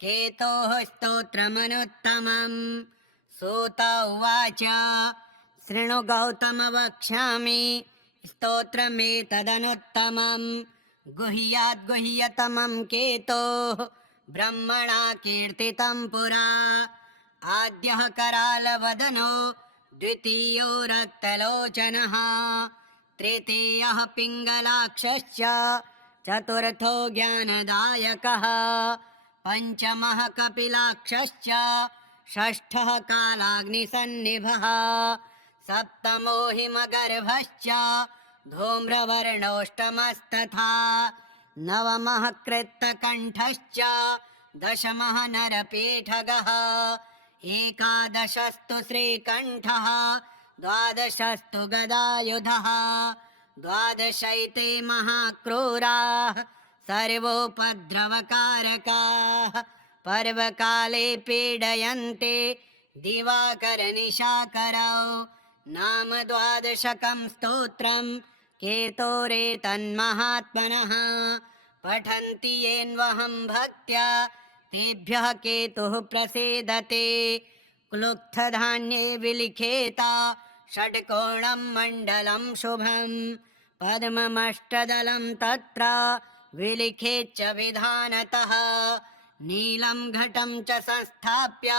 केतोः स्तोत्रमनुत्तमम्। सूत उवाच शृणु गौतम वक्ष्यामि स्तोत्रमेतदनुत्तमम् गुह्याद्गुह्यतमं केतोः ब्रह्मणा कीर्तितं पुरा आद्यः करालवदनो द्वितीयो रक्तलोचनः तृतीयः पिङ्गलाक्षश्च चतुर्थो ज्ञानदायकः पञ्चमः कपिलाक्षश्च षष्ठः कालाग्निसन्निभः सप्तमो हिमगर्भश्च धूम्रवर्णोऽष्टमस्तथा नवमः कृत्तकण्ठश्च दशमः नरपीठगः एकादशस्तु श्रीकण्ठः द्वादशस्तु गदायुधः द्वादशैते महाक्रूराः सर्वोपद्रवकारकाः पर्वकाले पीडयन्ते दिवाकरनिशाकरौ नाम द्वादशकं स्तोत्रं केतोरेतन्महात्मनः पठन्ति येन्वहं भक्त्या तेभ्यः केतुः प्रसीदते क्लुप्तधान्ये विलिखेत षड्कोणं मण्डलं शुभं पद्ममष्टदलं तत्र विलिखेच्च विधानतः नीलं घटं च संस्थाप्य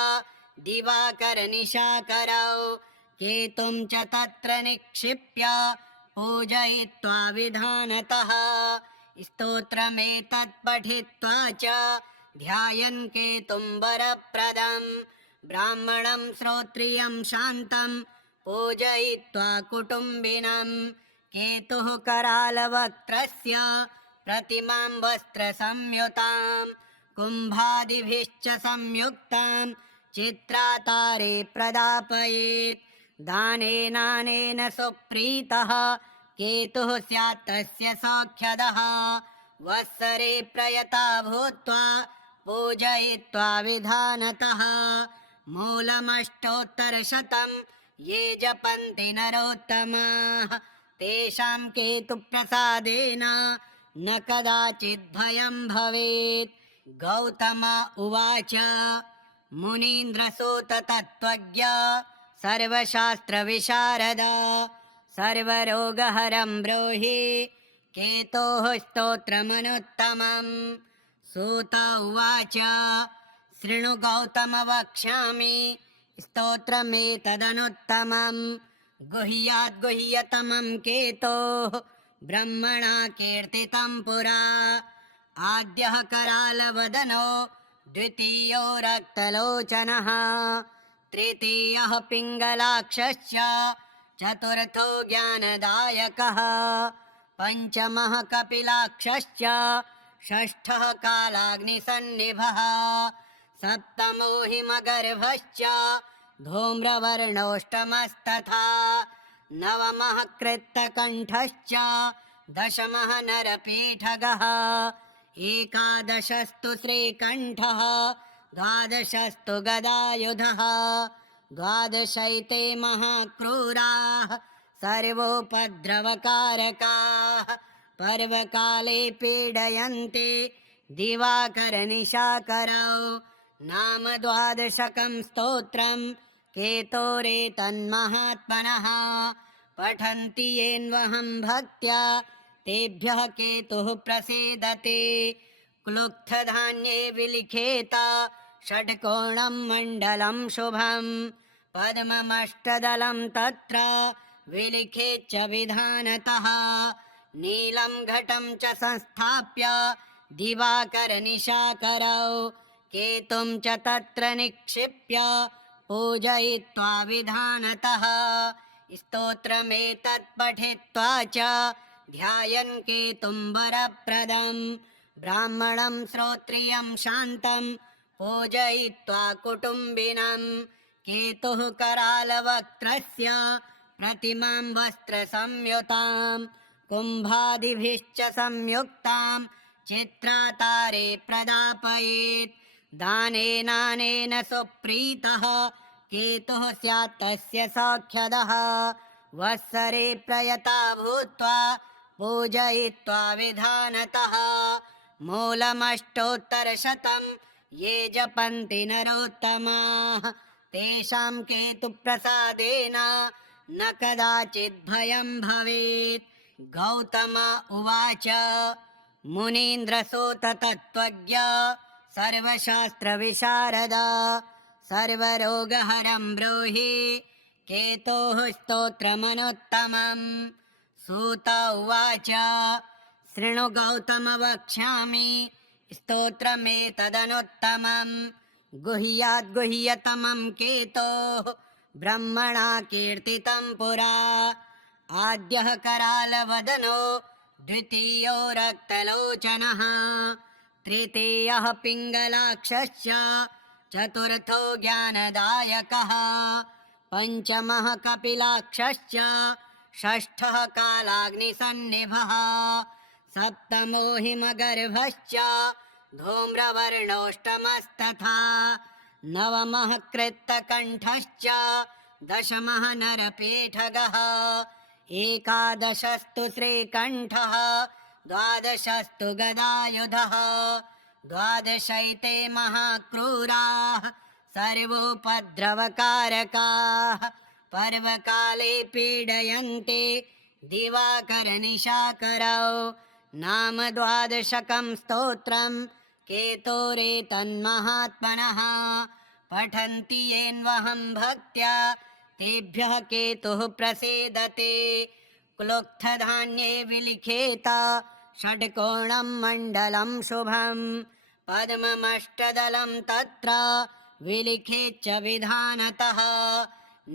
दिवाकरनिशाकरौ केतुं च तत्र निक्षिप्य पूजयित्वा विधानतः स्तोत्रमेतत् पठित्वा च ध्यायन् केतुं वरप्रदं ब्राह्मणं श्रोत्रियं शान्तं पूजयित्वा कुटुम्बिनं केतुः करालवक्त्रस्य प्रतिमां वस्त्रसंयुतां कुम्भादिभिश्च संयुक्तां चित्रातारे प्रदापयेत् दानेनानेन सुप्रीतः केतुः स्यात् तस्य सौख्यदः वत्सरे प्रयता भूत्वा पूजयित्वा विधानतः मूलमष्टोत्तरशतं ये जपन्ति नरोत्तमाः तेषां केतुप्रसादेन न कदाचिद्भयं भवेत्। गौतम उवाच मुनीन्द्रसूत तत्त्वज्ञ सर्वशास्त्रविशारदा सर्वरोगहरं ब्रूहि केतोः स्तोत्रमनुत्तमम्। सूत उवाच शृणु गौतम वक्ष्यामि स्तोत्रमेतदनुत्तमम् गुह्याद्गुह्यतमं केतोः ब्रह्मणा कीर्तितं पुरा आद्यः करालवदनो द्वितीयो रक्तलोचनः तृतीयः पिङ्गलाक्षश्च चतुर्थो ज्ञानदायकः पञ्चमः कपिलाक्षश्च षष्ठः कालाग्निसन्निभः सप्तमो हिमगर्भश्च धूम्रवर्णोऽष्टमस्तथा नवमः कृत्तकण्ठश्च दशमः नरपीठगः एकादशस्तु श्रीकण्ठः द्वादशस्तु गदायुधः द्वादशैते महाक्रूराः सर्वोपद्रवकारकाः पर्वकाले पीडयन्ते दिवाकरनिशाकरौ नाम द्वादशकं स्तोत्रं केतोरेतन्महात्मनः पठन्ति येन्वहं भक्त्या तेभ्यः केतुः प्रसीदते क्लुप्तधान्ये विलिखेत षट्कोणं मण्डलं शुभं पद्ममष्टदलं तत्र विलिखेच्च विधानतः नीलं घटं च संस्थाप्य दिवाकरनिशाकरौ केतुं च तत्र निक्षिप्य पूजयित्वा विधानतः स्तोत्रमेतत् पठित्वा च ध्यायन् केतुं वरप्रदं ब्राह्मणं श्रोत्रियं शान्तं पूजयित्वा कुटुम्बिनं केतुः करालवक्त्रस्य प्रतिमां वस्त्रसंयुतां कुम्भादिभिश्च संयुक्तां चित्रातारे प्रदापयेत् दानेनानेन सुप्रीतः केतुः स्यात् तस्य सौख्यदः वत्सरे प्रयता भूत्वा पूजयित्वा विधानतः मूलमष्टोत्तरशतं ये जपन्ति नरोत्तमाः तेषां केतुप्रसादेन न कदाचित् भयं भवेत्। गौतम उवाच मुनीन्द्रसूत तत्त्वज्ञ सर्वशास्त्रविशारदा सर्वरोगहरं ब्रूहि केतोः स्तोत्रमनुत्तमम्। सूत उवाच शृणु गौतम वक्ष्यामि स्तोत्रमेतदनुत्तमम् गुह्याद्गुह्यतमं केतोः ब्रह्मणा कीर्तितं पुरा आद्यः करालवदनो द्वितीयो रक्तलोचनः तृतीयः पिङ्गलाक्षश्च चतुर्थो ज्ञानदायकः पञ्चमः कपिलाक्षश्च षष्ठः कालाग्निसन्निभः सप्तमो हिमगर्भश्च धूम्रवर्णोऽष्टमस्तथा नवमः कृत्तकण्ठश्च दशमः नरपेठगः एकादशस्तु श्रीकण्ठः द्वादशस्तु गदायुधः द्वादशैते महाक्रूराः सर्वोपद्रवकारकाः पर्वकाले पीडयन्ते दिवाकरनिशाकरौ नाम द्वादशकं स्तोत्रं केतोरेतन्महात्मनः पठन्ति येन्वहं भक्त्या तेभ्यः केतुः प्रसीदते क्लुप्तधान्ये विलिखेत षट्कोणं मण्डलं शुभं पद्ममष्टदलं तत्र विलिखेच्च विधानतः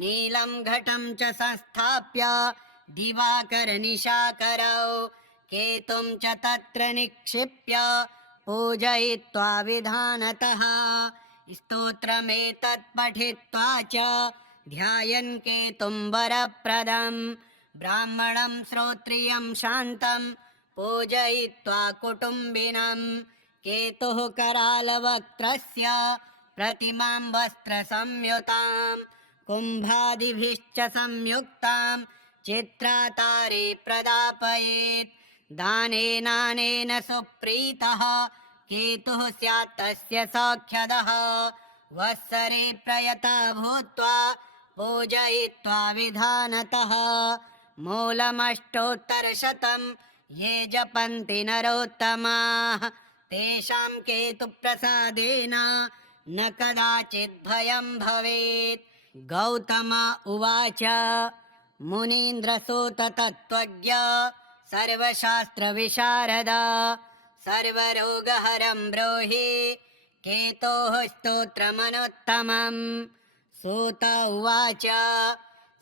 नीलं घटं च संस्थाप्य दिवाकरनिशाकरौ केतुं च तत्र निक्षिप्य पूजयित्वा विधानतः स्तोत्रमेतत् पठित्वा च ध्यायन् केतुं वरप्रदं ब्राह्मणं श्रोत्रियं शान्तं पूजयित्वा कुटुम्बिनं केतुः करालवक्त्रस्य प्रतिमां वस्त्रसंयुतां कुम्भादिभिश्च संयुक्तां चित्रातारे प्रदापयेत् दानेनानेन सुप्रीतः केतुः स्यात् तस्य सौख्यदः वत्सरे प्रयता भूत्वा पूजयित्वा विधानतः मूलमष्टोत्तरशतं ये जपन्ति नरोत्तमाः तेषां केतुप्रसादेन न कदाचित् भयं भवेत्। गौतम उवाच मुनीन्द्रसूत तत्त्वज्ञ सर्वशास्त्रविशारदा सर्वरोगहरं ब्रूहि केतोः स्तोत्रमनुत्तमम्। सूत उवाच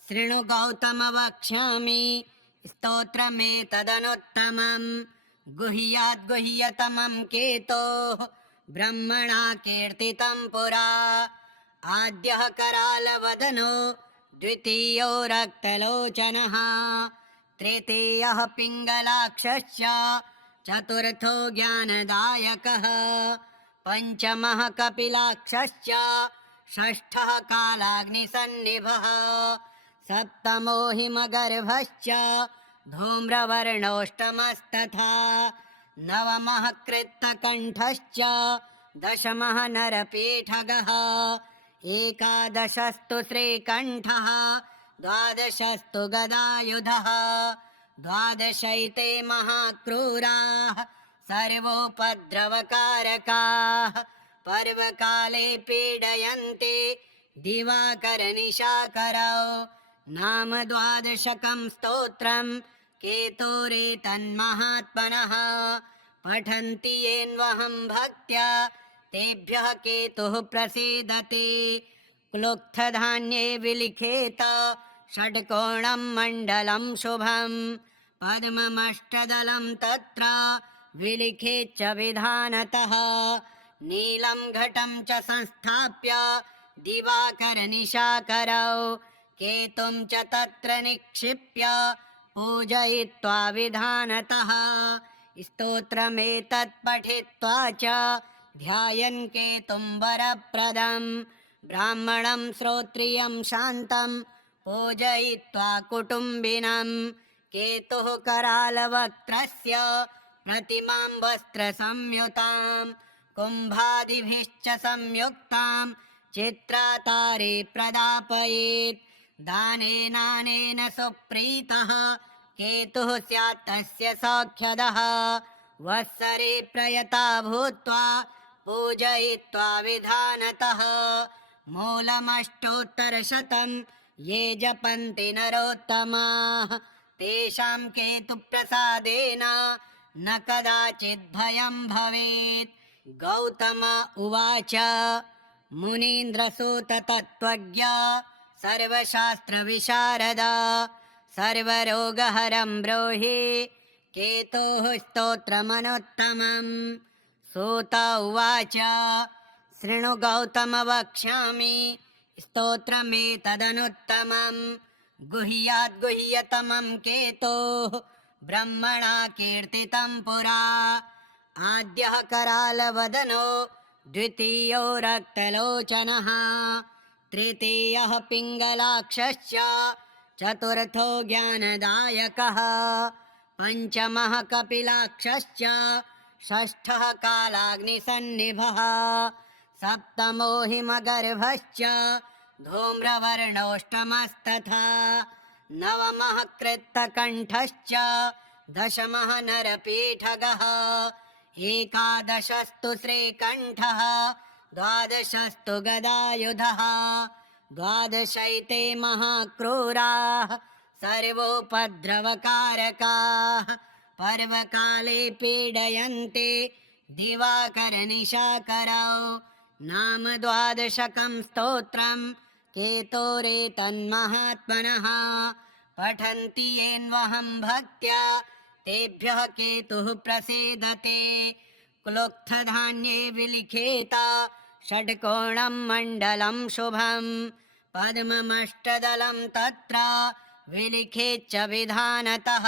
शृणु गौतम वक्ष्यामि स्तोत्रमेतदनुत्तमम् गुह्याद्गुह्यतमं केतोः ब्रह्मणा कीर्तितं पुरा आद्यः करालवदनो द्वितीयो रक्तलोचनः तृतीयः पिङ्गलाक्षश्च चतुर्थो ज्ञानदायकः पञ्चमः कपिलाक्षश्च षष्ठः कालाग्निसन्निभः सप्तमो हिमगर्भश्च धूम्रवर्णोऽष्टमस्तथा नवमः कृत्तकण्ठश्च दशमः नरपीठगः एकादशस्तु श्रीकण्ठः द्वादशस्तु गदायुधः द्वादशैते महाक्रूराः सर्वोपद्रवकारकाः पर्वकाले पीडयन्ते दिवाकरनिशाकरौ नाम द्वादशकं स्तोत्रं केतोरेतन्महात्मनः पठन्ति येन्वहं भक्त्या तेभ्यः केतुः प्रसीदते क्लुप्तधान्ये विलिखेत षट्कोणं मण्डलं शुभं पद्ममष्टदलं तत्र विलिखेच्च विधानतः नीलं घटं च संस्थाप्य दिवाकरनिशाकरौ केतुं च तत्र निक्षिप्य पूजयित्वा विधानतः स्तोत्रमेतत् पठित्वा च ध्यायन् केतुं वरप्रदं ब्राह्मणं श्रोत्रियं शान्तं पूजयित्वा कुटुम्बिनं केतुः करालवक्त्रस्य प्रतिमां वस्त्रसंयुतां कुम्भादिभिश्च संयुक्तां चित्रातारे प्रदापयेत् दानेनानेन सुप्रीतः केतुः स्यात् तस्य सौख्यदः वत्सरे प्रयता भूत्वा पूजयित्वा विधानतः मूलमष्टोत्तरशतं ये जपन्ति नरोत्तमाः तेषां केतुप्रसादेन न कदाचित् भयं भवेत्। गौतम उवाच मुनीन्द्रसूत तत्त्वज्ञ सर्वशास्त्रविशारदा सर्वरोगहरं ब्रूहि केतोः स्तोत्रमनुत्तमम्। सूत उवाच शृणु गौतम वक्ष्यामि स्तोत्रमेतदनुत्तमम् गुह्याद्गुह्यतमं केतोः ब्रह्मणा कीर्तितं पुरा आद्यः करालवदनो द्वितीयो रक्तलोचनः तृतीयः पिङ्गलाक्षश्च चतुर्थो ज्ञानदायकः पञ्चमः कपिलाक्षश्च षष्ठः कालाग्निसन्निभः सप्तमो हिमगर्भश्च धूम्रवर्णोऽष्टमस्तथा नवमः कृत्तकण्ठश्च दशमः नरपीठगः एकादशस्तु श्रीकण्ठः द्वादशस्तु गदायुधः द्वादशैते महाक्रूराः सर्वोपद्रवकारकाः पर्वकाले पीडयन्ते दिवाकरनिशाकरौ नाम द्वादशकं स्तोत्रं केतोरेतन्महात्मनः पठन्ति येन्वहं भक्त्या तेभ्यः केतुः प्रसीदते क्लुप्तधान्ये विलिखेत षट्कोणं मण्डलं शुभं पद्ममष्टदलं तत्र विलिखेच्च विधानतः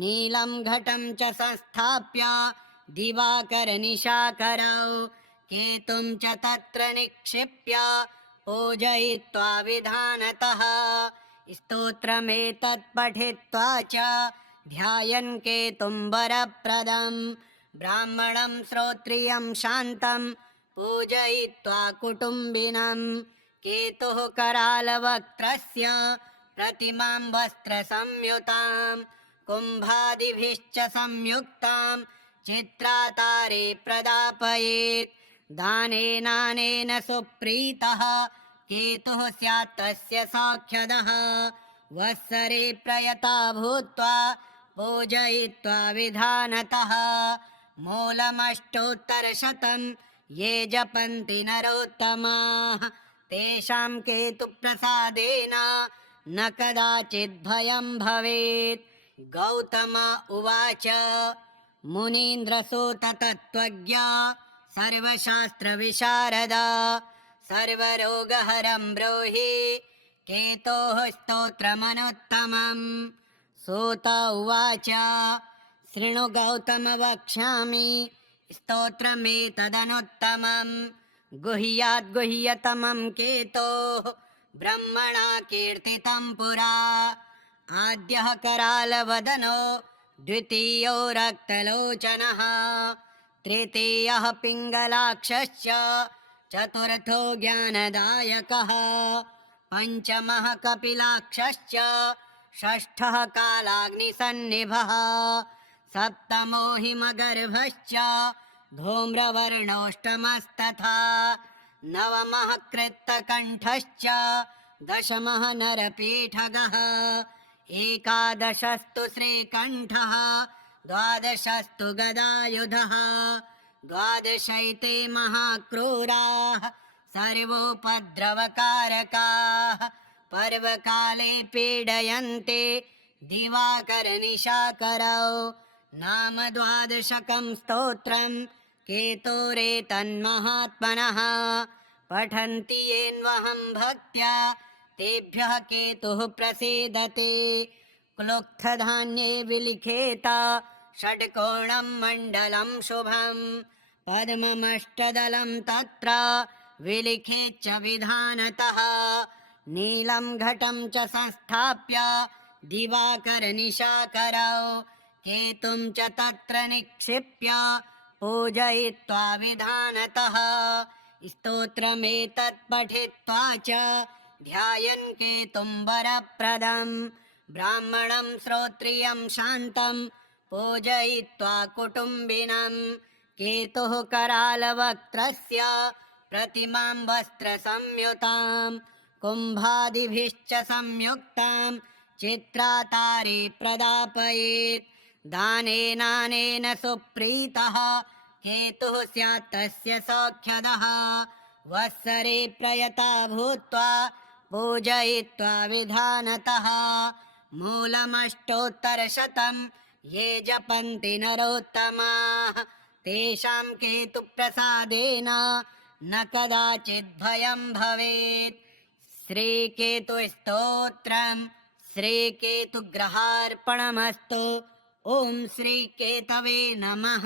नीलं घटं च संस्थाप्य दिवाकरनिशाकरौ केतुं च तत्र निक्षिप्य पूजयित्वा विधानतः स्तोत्रमेतत् पठित्वा च ध्यायन् केतुं वरप्रदं ब्राह्मणं श्रोत्रियं शान्तं पूजयित्वा कुटुम्बिनं केतुः करालवक्त्रस्य प्रतिमां वस्त्रसंयुतां कुम्भादिभिश्च संयुक्तां चित्रातारे प्रदापयेत् दानेनानेन सुप्रीतः केतुः स्यात् तस्य सौख्यदः वत्सरे प्रयता भूत्वा पूजयित्वा विधानतः मूलमष्टोत्तरशतं ये जपन्ति नरोत्तमाः तेषां केतुप्रसादेन न कदाचित् भयं भवेत्। गौतम उवाच मुनीन्द्रसूत तत्त्वज्ञ सर्वशास्त्रविशारदा सर्वरोगहरं ब्रूहि केतोः स्तोत्रमनुत्तमम्। सूत उवाच शृणु गौतम वक्ष्यामि स्तोत्रमेतदनुत्तमम् गुह्याद्गुह्यतमं केतोः ब्रह्मणा कीर्तितं पुरा आद्यः करालवदनो द्वितीयो रक्तलोचनः तृतीयः पिङ्गलाक्षश्च चतुर्थो ज्ञानदायकः पञ्चमः कपिलाक्षश्च षष्ठः कालाग्निसन्निभः सप्तमो हिमगर्भश्च धूम्रवर्णोऽष्टमस्तथा नवमः कृत्तकण्ठश्च दशमः नरपीठगः एकादशस्तु श्रीकण्ठः द्वादशस्तु गदायुधः द्वादशैते महाक्रूराः सर्वोपद्रवकारकाः पर्वकाले पीडयन्ते दिवाकरनिशाकरौ नाम द्वादशकं स्तोत्रं केतोरेतन्महात्मनः पठन्ति येन्वहं भक्त्या तेभ्यः केतुः प्रसीदते क्लुप्तधान्ये विलिखेत षड्कोणं मण्डलं शुभं पद्ममष्टदलं तत्र विलिखेच्च विधानतः नीलं घटं च संस्थाप्य दिवाकरनिशाकरौ केतुं च तत्र निक्षिप्य पूजयित्वा विधानतः स्तोत्रमेतत् पठित्वा च ध्यायन् केतुं वरप्रदं ब्राह्मणं श्रोत्रियं शान्तं पूजयित्वा कुटुम्बिनं केतुः करालवक्त्रस्य प्रतिमां वस्त्रसंयुतां कुम्भादिभिश्च संयुक्तां चित्रातारे प्रदापयेत् दानेनानेन सुप्रीतः केतुः स्यात् तस्य सौख्यदः वत्सरे प्रयता भूत्वा पूजयित्वा विधानतः मूलमष्टोत्तरशतं ये जपन्ति नरोत्तमाः तेषां केतुप्रसादेन न कदाचित् भयं भवेत् श्रीकेतुस्तोत्रम् श्रीकेतुग्रहार्पणमस्तु। ॐ श्रीकेतवे नमः।